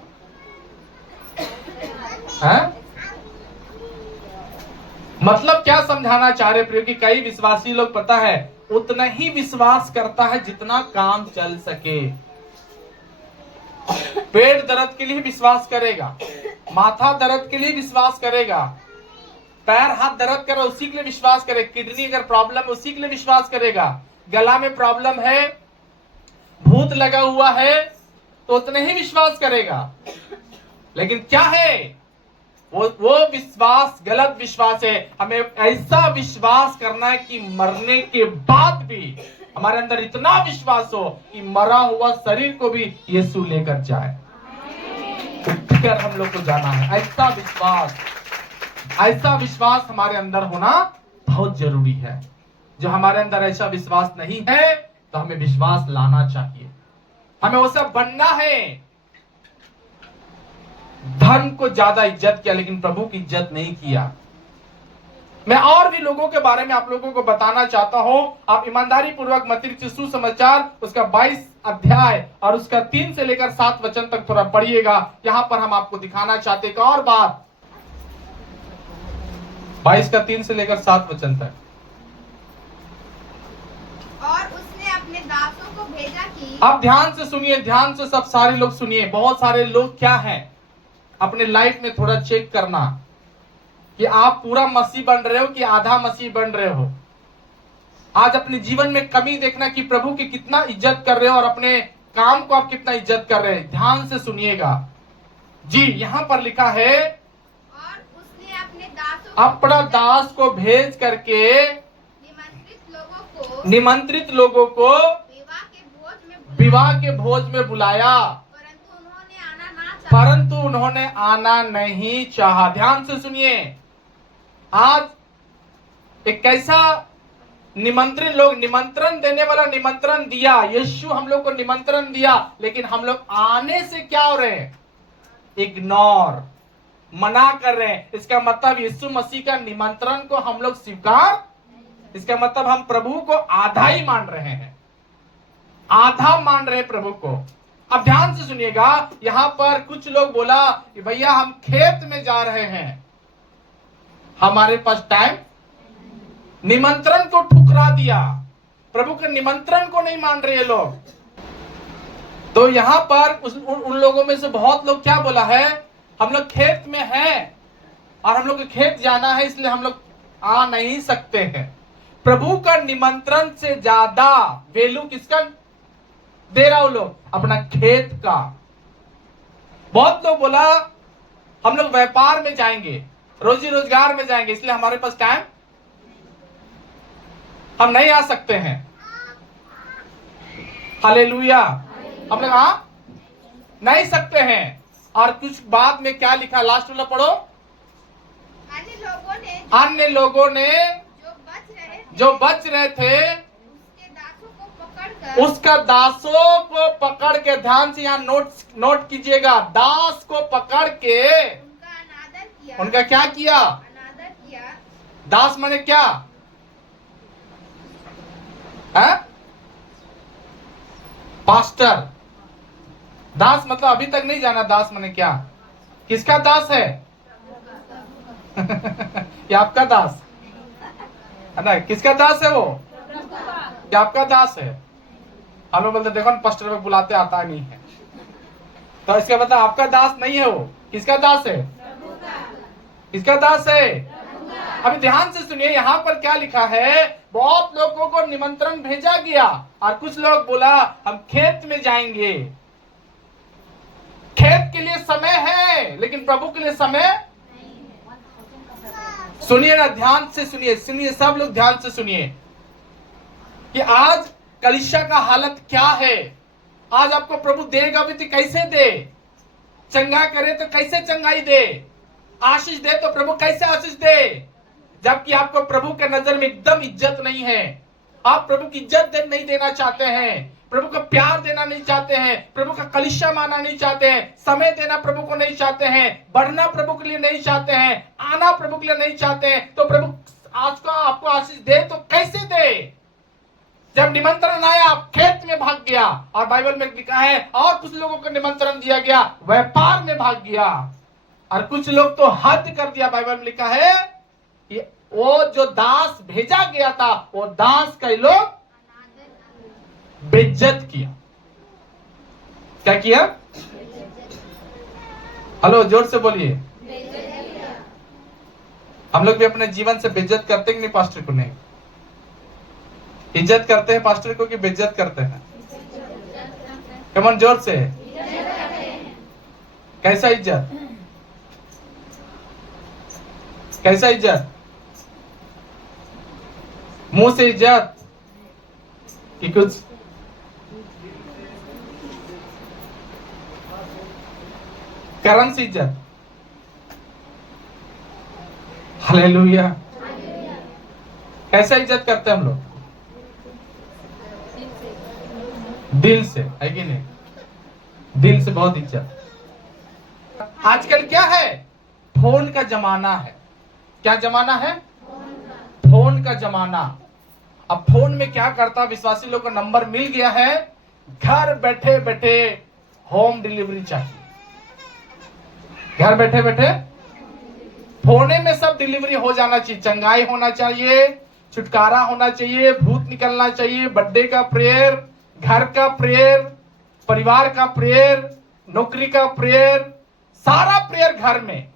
मतलब क्या समझाना चाह रहे प्रिय कि कई विश्वासी लोग पता है उतना ही विश्वास करता है जितना काम चल सके। पेट दर्द के लिए विश्वास करेगा, माथा दर्द के लिए विश्वास करेगा, पैर हाथ दर्द कर उसी के लिए विश्वास करेगा, किडनी अगर प्रॉब्लम है उसी के लिए विश्वास करेगा, गला में प्रॉब्लम है, भूत लगा हुआ है तो उतने ही विश्वास करेगा। लेकिन क्या है वो विश्वास गलत विश्वास है। हमें ऐसा विश्वास करना है कि मरने के बाद भी हमारे अंदर इतना विश्वास हो कि मरा हुआ शरीर को भी यीशु लेकर जाए, उठकर हम लोग को जाना है। ऐसा विश्वास हमारे अंदर होना बहुत जरूरी है। जो हमारे अंदर ऐसा विश्वास नहीं है तो हमें विश्वास लाना चाहिए, हमें वो सब बनना है। धन को ज्यादा इज्जत किया लेकिन प्रभु की इज्जत नहीं किया। मैं और भी लोगों के बारे में आप लोगों को बताना चाहता हूं। आप ईमानदारी पूर्वक मत्ती सुसमाचार उसका 22 अध्याय और उसका 3 से लेकर 7 वचन तक थोड़ा पढ़िएगा। यहां पर हम आपको दिखाना चाहते एक और बात। 22 का 3 से लेकर 7 वचन तक। और उसने अपने दासों को भेजा कि आप ध्यान से सुनिए, ध्यान से सब सारे लोग सुनिए। बहुत सारे लोग क्या हैं, अपने लाइफ में थोड़ा चेक करना कि आप पूरा मसीह बन रहे हो कि आधा मसीह बन रहे हो। आज अपने जीवन में कमी देखना कि प्रभु की कितना इज्जत कर रहे हो और अपने काम को आप कितना इज्जत कर रहे हैं। ध्यान से सुनिएगा जी। यहां पर लिखा है और उसने अपना दास को भेज करके निमंत्रित लोगों को विवाह के भोज में बुलाया, परंतु उन्होंने आना नहीं चाहा। ध्यान से सुनिए। आज एक कैसा निमंत्रण देने वाला निमंत्रण दिया, यीशु हम लोग को निमंत्रण दिया, लेकिन हम लोग आने से क्या हो रहे हैं? इग्नोर। मना कर रहे हैं। इसका मतलब यीशु मसीह का निमंत्रण को हम लोग स्वीकार, इसका मतलब हम प्रभु को आधा ही मान रहे हैं, आधा मान रहे हैं प्रभु को। अब ध्यान से सुनिएगा, यहां पर कुछ लोग बोला कि भैया हम खेत में जा रहे हैं, हमारे पास टाइम, निमंत्रण को ठुकरा दिया, प्रभु के निमंत्रण को नहीं मान रहे लोग। तो यहां पर उन लोगों में से बहुत लोग क्या बोला है, हम लोग खेत में हैं और हम लोग खेत जाना है, इसलिए हम लोग आ नहीं सकते हैं। प्रभु का निमंत्रण से ज्यादा वैल्यू किसका दे रहा हो लोग, अपना खेत का। बहुत लोग बोला हम लोग व्यापार में जाएंगे, रोजी रोजगार में जाएंगे, इसलिए हमारे पास टाइम, हम नहीं आ सकते हैं। हालेलुया, हम लोग आ नहीं सकते हैं। और कुछ बाद में क्या लिखा, लास्ट वाला पढ़ो, अन्य लोगों ने जो बच रहे थे उसका दासों को पकड़ के, ध्यान से यहाँ नोट कीजिएगा, दास को पकड़ के उनका क्या किया, दास माने क्या है, पास्टर। दास मतलब अभी तक नहीं जाना दास माने क्या, किसका दास है ये आपका दास है ना, किसका दास है वो, क्या आपका दास है। हम लोग बोलते देखो पास्टर में बुलाते आता नहीं है, तो इसका मतलब आपका दास नहीं है वो, किसका दास है, किसका दास है। अभी ध्यान से सुनिए, यहाँ पर क्या लिखा है, बहुत लोगों को निमंत्रण भेजा गया और कुछ लोग बोला हम खेत में जाएंगे। खेत के लिए समय है लेकिन प्रभु के लिए समय, सुनिए ना, ध्यान से सुनिए, सुनिए सब लोग ध्यान से सुनिए कि आज कलीसिया का हालत क्या है। आज आपको प्रभु देगा भी तो कैसे दे, चंगा करे तो कैसे चंगाई दे, आशीष दे तो प्रभु कैसे आशीष दे, जबकि आपको प्रभु के नजर में एकदम इज्जत नहीं है। आप प्रभु की इज्जत नहीं देना चाहते हैं, प्रभु का प्यार देना नहीं चाहते हैं, प्रभु का कलीसिया माना नहीं चाहते हैं, समय देना प्रभु को नहीं चाहते हैं, बढ़ना प्रभु के लिए नहीं चाहते हैं, आना प्रभु के लिए नहीं चाहते हैं, तो प्रभु आज का आपको आशीष दे तो कैसे दे। जब निमंत्रण आया आप खेत में भाग गया, और बाइबल में लिखा है और कुछ लोगों को निमंत्रण दिया गया व्यापार में भाग गया, और कुछ लोग तो हद कर दिया। बाइबल में लिखा है कि वो जो दास भेजा गया था वो दास कई लोग बेइज्जत किया। क्या किया, हेलो जोर से बोलिए। हम लोग भी अपने जीवन से बेइज्जत करते हैं कि नहीं, पास्टर को नहीं, इज्जत करते हैं पास्टर को कि बेइज्जत करते हैं, कमन जोर से, कैसा इज्जत, कैसा इज्जत, मुंह से इज्जत कि कुछ कर्म से इज्जत। हालेलुया, कैसा इज्जत करते हैं हम लोग, दिल से, है कि नहीं, दिल से बहुत इज्जत। आजकल क्या है, फोन का जमाना है। क्या जमाना है, फोन का जमाना। अब फोन में क्या करता, विश्वासी लोग को नंबर मिल गया है, घर बैठे बैठे होम डिलीवरी चाहिए, घर बैठे बैठे फोने में सब डिलीवरी हो जाना चाहिए, चंगाई होना चाहिए, छुटकारा होना चाहिए, भूत निकलना चाहिए, बर्थडे का प्रेयर, घर का प्रेयर, परिवार का प्रेयर, नौकरी का प्रेयर, सारा प्रेयर घर में,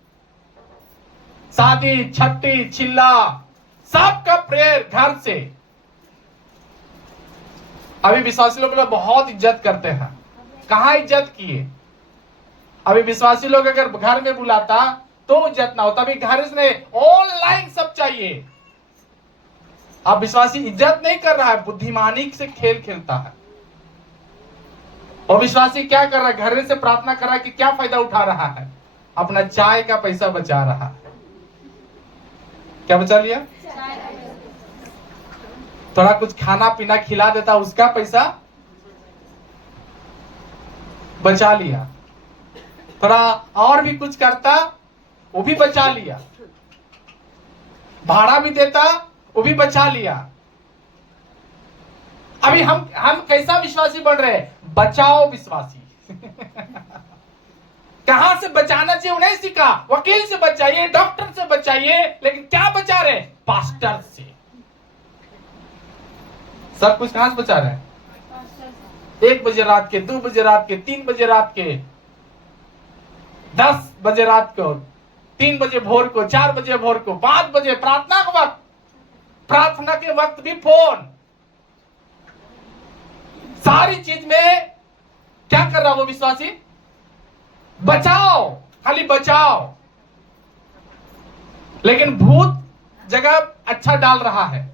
शादी छठी चिल्ला सबका प्रेयर घर से। अभी विश्वासी लोग बहुत इज्जत करते हैं, कहां इज्जत किए। अभी विश्वासी लोग अगर घर में बुलाता तो इज्जत ना होता, अभी घर में ऑनलाइन सब चाहिए। अब विश्वासी इज्जत नहीं कर रहा है, बुद्धिमानी से खेल खेलता है। और विश्वासी क्या कर रहा है, घर से प्रार्थना कर रहा है कि क्या फायदा उठा रहा है, अपना चाय का पैसा बचा रहा है। क्या बचा लिया, थोड़ा कुछ खाना पीना खिला देता उसका पैसा बचा लिया, थोड़ा और भी कुछ करता वो भी बचा लिया, भाड़ा भी देता वो भी बचा लिया। अभी हम कैसा विश्वासी बन रहे हैं? बचाओ विश्वासी। कहां से बचाना चाहिए उन्हें सीखा। वकील से बचाइए, डॉक्टर से बचाइए, लेकिन क्या बचा रहे? पास्टर से। सब कुछ कहां से बचा रहे हैं? 1 बजे रात के, 2 बजे रात के, 3 बजे रात के, 10 बजे रात को, 3 बजे भोर को, 4 बजे भोर को, 5 बजे प्रार्थना का वक्त, प्रार्थना के वक्त भी फोन। सारी चीज में क्या कर रहा वो विश्वासी? बचाओ, खाली बचाओ। लेकिन भूत जगह अच्छा डाल रहा है।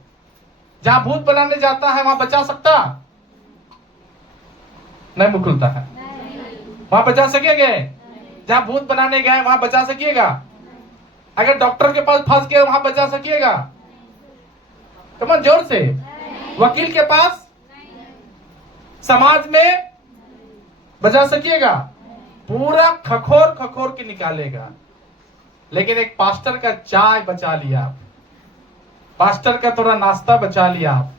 जहां भूत बनाने जाता है वहां बचा सकता नहीं, मुंह खुलता है। वहां बचा सकेंगे? जहां भूत बनाने गए वहां बचा सकिएगा? अगर डॉक्टर के पास फंस गए वहां बचा सकिएगा? कमन जोर से। वकील के पास, समाज में बचा सकिएगा? पूरा खखोर खखोर के निकालेगा। लेकिन एक पास्टर का चाय बचा लिया आप, पास्टर का थोड़ा नाश्ता बचा लिया आप,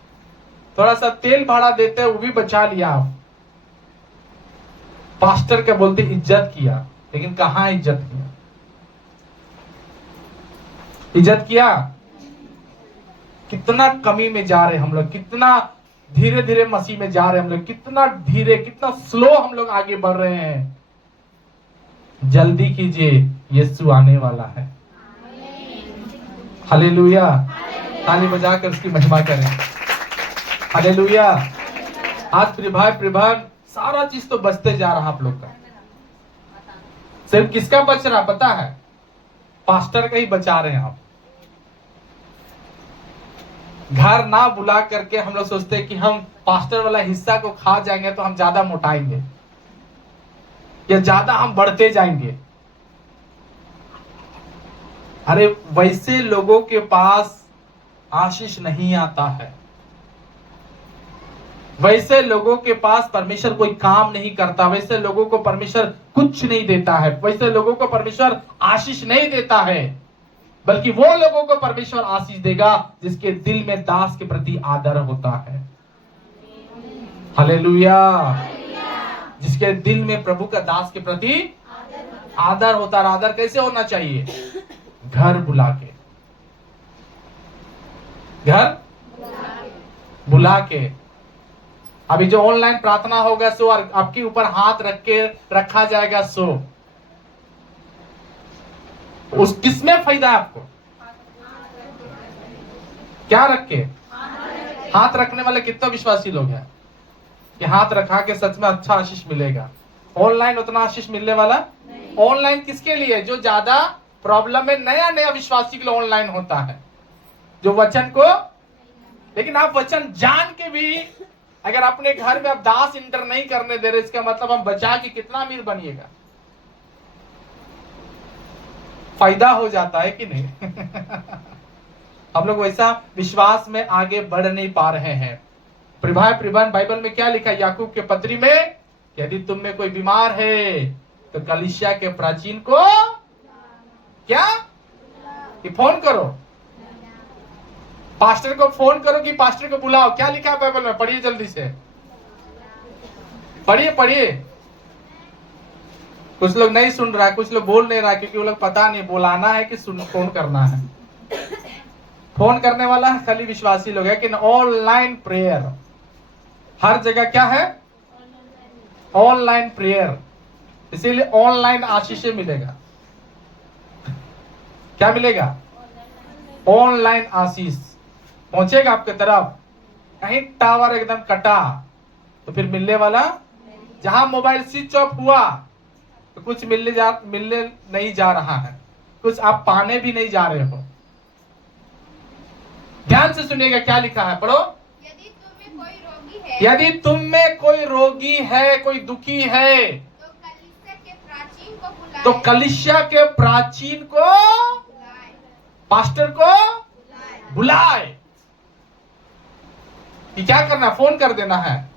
थोड़ा सा तेल भाड़ा देते वो भी बचा लिया आप। पास्टर का बोलते इज्जत किया, लेकिन कहां इज्जत किया? इज्जत किया? कितना कमी में जा रहे हम लोग, कितना धीरे धीरे मसीह में जा रहे हम लोग, कितना धीरे, कितना स्लो हम लोग आगे बढ़ रहे हैं। जल्दी कीजिए, यीशु आने वाला है। हालेलुया। ताली बजाकर उसकी महिमा करें। हालेलुया। आज प्रिभाग सारा चीज तो बचते जा रहा आप लोग का। सिर्फ किसका बच रहा पता है? पास्टर का ही बचा रहे हैं आप। घर ना बुला करके हम लोग सोचते हैं कि हम पास्टर वाला हिस्सा को खा जाएंगे तो हम ज्यादा मोटाएंगे या ज्यादा हम बढ़ते जाएंगे। अरे वैसे लोगों के पास आशीष नहीं आता है, वैसे लोगों के पास परमेश्वर कोई काम नहीं करता, वैसे लोगों को परमेश्वर कुछ नहीं देता है, वैसे लोगों को परमेश्वर आशीष नहीं देता है। बल्कि वो लोगों को परमेश्वर आशीष देगा जिसके दिल में दास के प्रति आदर होता है। हालेलुया। जिसके दिल में प्रभु का दास के प्रति आदर होता है। आदर कैसे होना चाहिए? घर बुला के, घर बुला के। अभी जो ऑनलाइन प्रार्थना होगा सो और आपके ऊपर हाथ रख के रखा जाएगा सो, उस किसमें फायदा है आपको? क्या रख के? हाथ रखने वाले कितने विश्वासी लोग हैं कि हाथ रखा के सच में अच्छा आशीष मिलेगा? ऑनलाइन उतना आशीष मिलने वाला? ऑनलाइन किसके लिए? जो ज्यादा प्रॉब्लम में नया विश्वासी के लिए ऑनलाइन होता है, जो वचन को। लेकिन आप वचन जान के भी अगर अपने घर में आप दास इंटर नहीं करने दे रहे, इसका मतलब हम बचा के कितना अमीर बनिएगा? फायदा हो जाता है कि नहीं? हम लोग वैसा विश्वास में आगे बढ़ नहीं पा रहे हैं। प्रिभान बाइबल में क्या लिखा है? याकूब के पत्री में, यदि तुम में कोई बीमार है तो कलीसिया के प्राचीन को क्या कि फोन करो, पास्टर को फोन करो कि पास्टर को बुलाओ। क्या लिखा है बाइबल में? पढ़िए जल्दी से, पढ़िए। कुछ लोग नहीं सुन रहा है, कुछ लोग बोल नहीं रहा है, क्योंकि वो लोग पता नहीं बुलाना है कि फोन करना है। फोन करने वाला है खाली विश्वासी लोग है कि ऑनलाइन प्रेयर। हर जगह क्या है? Online prayer. इसीलिए ऑनलाइन आशीष मिलेगा। क्या मिलेगा? ऑनलाइन आशीष पहुंचेगा आपके तरफ। कहीं टावर एकदम कटा तो फिर मिलने वाला, जहां मोबाइल स्विच ऑफ हुआ तो कुछ मिलने नहीं जा रहा है, कुछ आप पाने भी नहीं जा रहे हो। ध्यान से सुनिएगा क्या लिखा है, पढ़ो। यदि तुम में कोई रोगी है, यदि तुम में कोई रोगी है, कोई दुखी है, तो कलीसिया के प्राचीन को बुलाए, पास्टर को बुलाए। कि क्या करना? फोन कर देना है,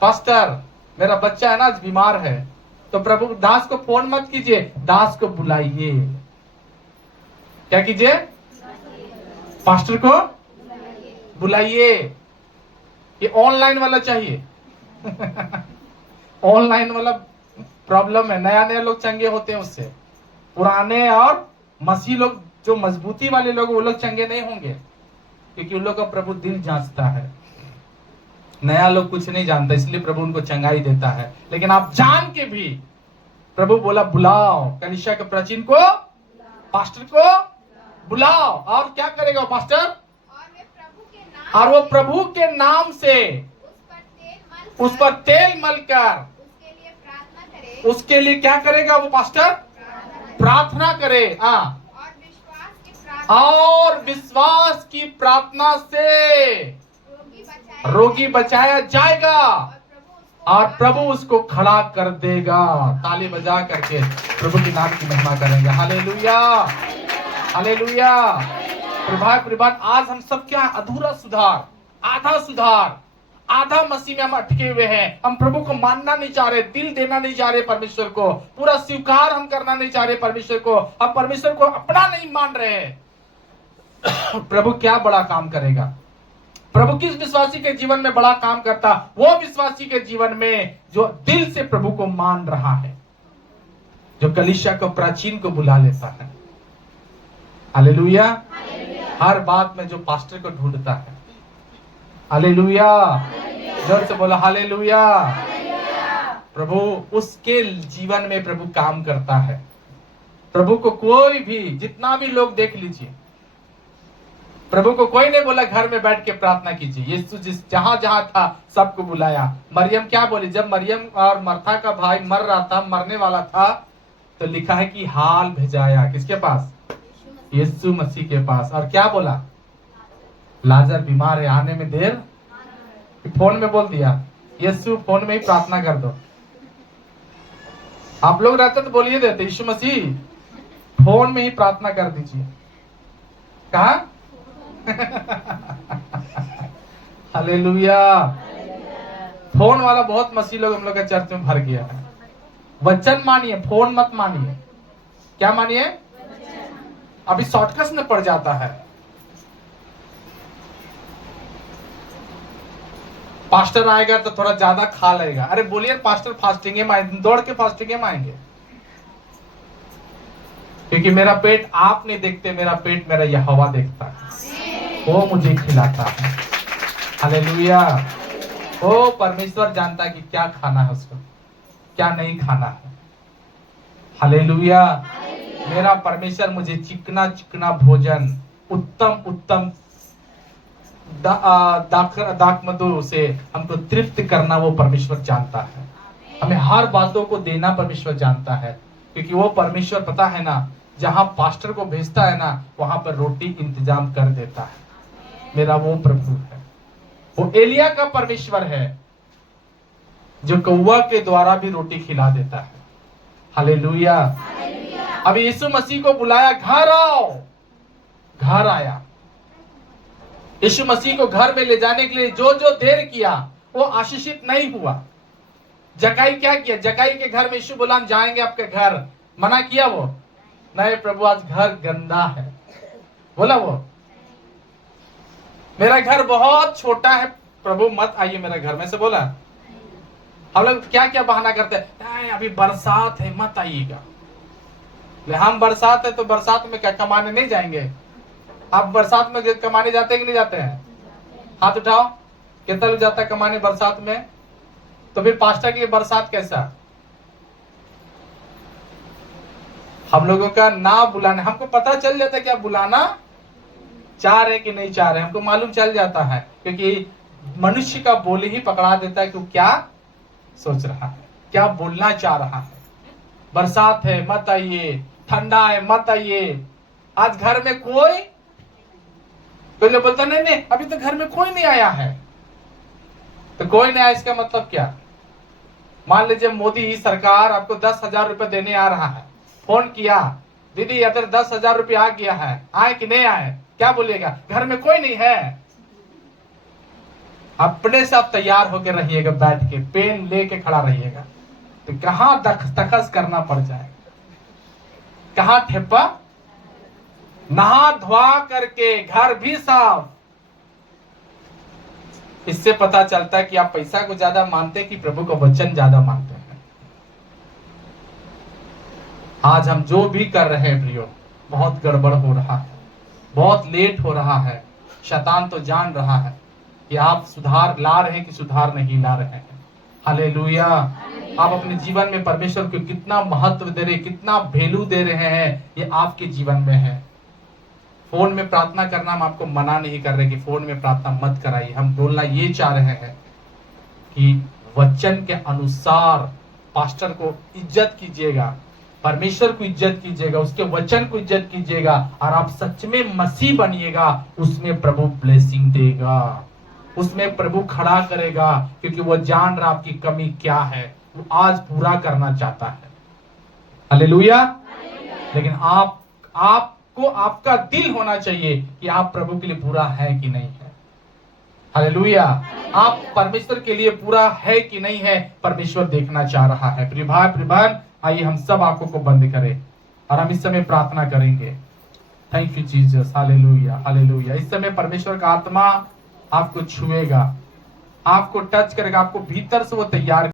पास्टर मेरा बच्चा है ना आज बीमार है। तो प्रभु दास को फोन मत कीजिए, दास को बुलाइए। क्या कीजिए? पास्टर को बुलाइए। ये ऑनलाइन वाला चाहिए। ऑनलाइन वाला प्रॉब्लम है, नया नया लोग चंगे होते हैं उससे। पुराने और मसीह लोग जो मजबूती वाले लोग, वो लोग चंगे नहीं होंगे, क्योंकि उन लोग का प्रभु दिल जांचता है। नया लोग कुछ नहीं जानता, इसलिए प्रभु उनको चंगाई देता है। लेकिन आप जान के भी प्रभु बोला बुलाओ कलीसिया के प्राचीन को, पास्टर को बुलाओ। और क्या करेगा पास्टर? और वो प्रभु के नाम से उस पर तेल मलकर उसके लिए क्या करेगा वो पास्टर? प्रार्थना करे। और विश्वास की प्रार्थना से रोगी बचाया जाएगा और प्रभु उसको खड़ा कर देगा। ताली बजा करके प्रभु के नाम की महिमा करेंगे। Hallelujah, hallelujah. प्रभात आज हम सब क्या? अधूरा सुधार, आधा सुधार, आधा मसीह में हम अटके हुए हैं। हम प्रभु को मानना नहीं चाह रहे, दिल देना नहीं चाह रहे परमेश्वर को, पूरा स्वीकार हम करना नहीं चाह रहे परमेश्वर को, हम परमेश्वर को अपना नहीं मान रहे हैं। प्रभु क्या बड़ा काम करेगा? प्रभु किस विश्वासी के जीवन में बड़ा काम करता? वो विश्वासी के जीवन में जो दिल से प्रभु को मान रहा है, जो कलीसिया को प्राचीन को बुला लेता है। हालेलुया। हर बात में जो पास्टर को ढूंढता है। हालेलुया, जोर से बोला हालेलुया। प्रभु उसके जीवन में प्रभु काम करता है। प्रभु को कोई भी, जितना भी लोग देख लीजिए, प्रभु को कोई नहीं बोला घर में बैठ के प्रार्थना कीजिए। यीशु जिस जहां जहां था सबको बुलाया। मरियम क्या बोली? जब मरियम और मर्था का भाई मर रहा था, मरने वाला था, तो लिखा है कि हाल भेजाया किसके पास? यीशु मसीह के पास। और क्या बोला? लाजर बीमार है, आने में देर। फोन में बोल दिया, यीशु फोन में ही प्रार्थना कर दो। आप लोग रहते तो बोलिए देते, यीशु मसीह फोन में ही प्रार्थना कर दीजिए। कहा? हालेलुया। फोन वाला बहुत मसीह लोग हम लोग के चर्च में भर गया है। वचन मानिए, फोन मत मानिए। क्या मानिए? अभी शॉर्टकट में पड़ जाता है। पास्टर आएगा तो थोड़ा ज्यादा खा लेगा। अरे बोलिए पास्टर फास्टिंग में दौड़ के फास्टिंग में आएंगे, क्योंकि मेरा पेट आप नहीं देखते, मेरा पेट मेरा यहोवा देखता है, वो मुझे खिलाता है। हालेलुया। ओ परमेश्वर जानता है कि क्या खाना है उसको, क्या नहीं खाना है। हालेलुया। मेरा परमेश्वर मुझे चिकना चिकना भोजन, उत्तम उत्तम दाख मधु से हमको तृप्त करना वो परमेश्वर जानता है। हमें हर बातों को देना परमेश्वर जानता है, क्योंकि वो परमेश्वर पता है ना, जहां पास्टर को भेजता है ना, वहां पर रोटी इंतजाम कर देता है। मेरा वो प्रभु है, वो एलिया का परमेश्वर है, जो कौवा के द्वारा भी रोटी खिला देता है। हालेलुया। अब यीशु मसीह को बुलाया, घर आओ। घर आया। यीशु मसीह को घर में ले जाने के लिए जो जो देर किया वो आशीषित नहीं हुआ। जकाई क्या किया? जकाई के घर में यीशु बोला हम जाएंगे आपके घर, मना किया वो? नहीं प्रभु आज घर गंदा है। बोला वो मेरा घर बहुत छोटा है, प्रभु मत आइए मेरा घर में से बोला? हम लोग क्या क्या बहाना करते हैं, अभी बरसात है मत आइएगा। हम बरसात है तो बरसात में क्या कमाने नहीं जाएंगे? आप बरसात में कमाने जाते हैं कि नहीं जाते हैं? हाथ उठाओ, कितना लोग जाता है कमाने बरसात में? तो फिर पास्टर के लिए बरसात कैसा? हम लोगों का ना बुलाना, हमको पता चल जाता है कि आप बुलाना चाह रहे कि नहीं चाह रहे, हमको मालूम चल जाता है, क्योंकि मनुष्य का बोली ही पकड़ा देता है कि वो क्या सोच रहा है, क्या बोलना चाह रहा है। बरसात है मत आइए, ठंडा है मत आइए। आज घर में कोई लोग बोलता नहीं नहीं अभी तो घर में कोई नहीं आया है। तो कोई नहीं आया इसका मतलब क्या? मान लीजिए मोदी सरकार आपको 10,000 रुपए देने आ रहा है, फोन किया, दीदी अगर 10,000 रुपये आ गया है, आए कि नहीं आए? क्या बोलिएगा? घर में कोई नहीं है। अपने से आप तैयार होकर रहिएगा, बैठ के पेन लेके खड़ा रहिएगा, तो कहां दखस करना पड़ जाए, कहां ठेपा नहा धोआ करके घर भी साफ। इससे पता चलता है कि आप पैसा को ज्यादा मानते हैं कि प्रभु का वचन ज्यादा मानते हैं। आज हम जो भी कर रहे हैं प्रियो, बहुत गड़बड़ हो रहा है, बहुत लेट हो रहा है। शैतान तो जान रहा है कि आप सुधार ला रहे हैं कि सुधार नहीं ला रहे हैं। हालेलुया। आप अपने जीवन में परमेश्वर को कितना महत्व दे रहे, कितना वैल्यू दे रहे हैं, ये आपके जीवन में है। फोन में प्रार्थना करना हम आपको मना नहीं कर रहे कि फोन में प्रार्थना मत कराइए। हम बोलना ये चाह रहे हैं कि वचन के अनुसार पास्टर को इज्जत कीजिएगा, परमेश्वर को इज्जत कीजिएगा, उसके वचन को इज्जत कीजिएगा, और आप सच में मसीह बनिएगा। उसमें प्रभु ब्लेसिंग देगा, उसमें प्रभु खड़ा करेगा, क्योंकि वो जान रहा आपकी कमी क्या है, वो आज पूरा करना चाहता है। हालेलुया। लेकिन आपको आपका दिल होना चाहिए कि आप प्रभु के लिए पूरा है कि नहीं है। हालेलुया। आप परमेश्वर के लिए पूरा है कि नहीं है, परमेश्वर देखना चाह रहा है। प्रिय भाई प्रिय बहन, आइए हम सब आंखों को बंद करें और हम इस समय प्रार्थना करेंगे। Thank you Jesus. Hallelujah hallelujah. इस समय परमेश्वर का आत्मा आपको छुएगा, आपको टच करेगा, आपको भीतर से वो तैयार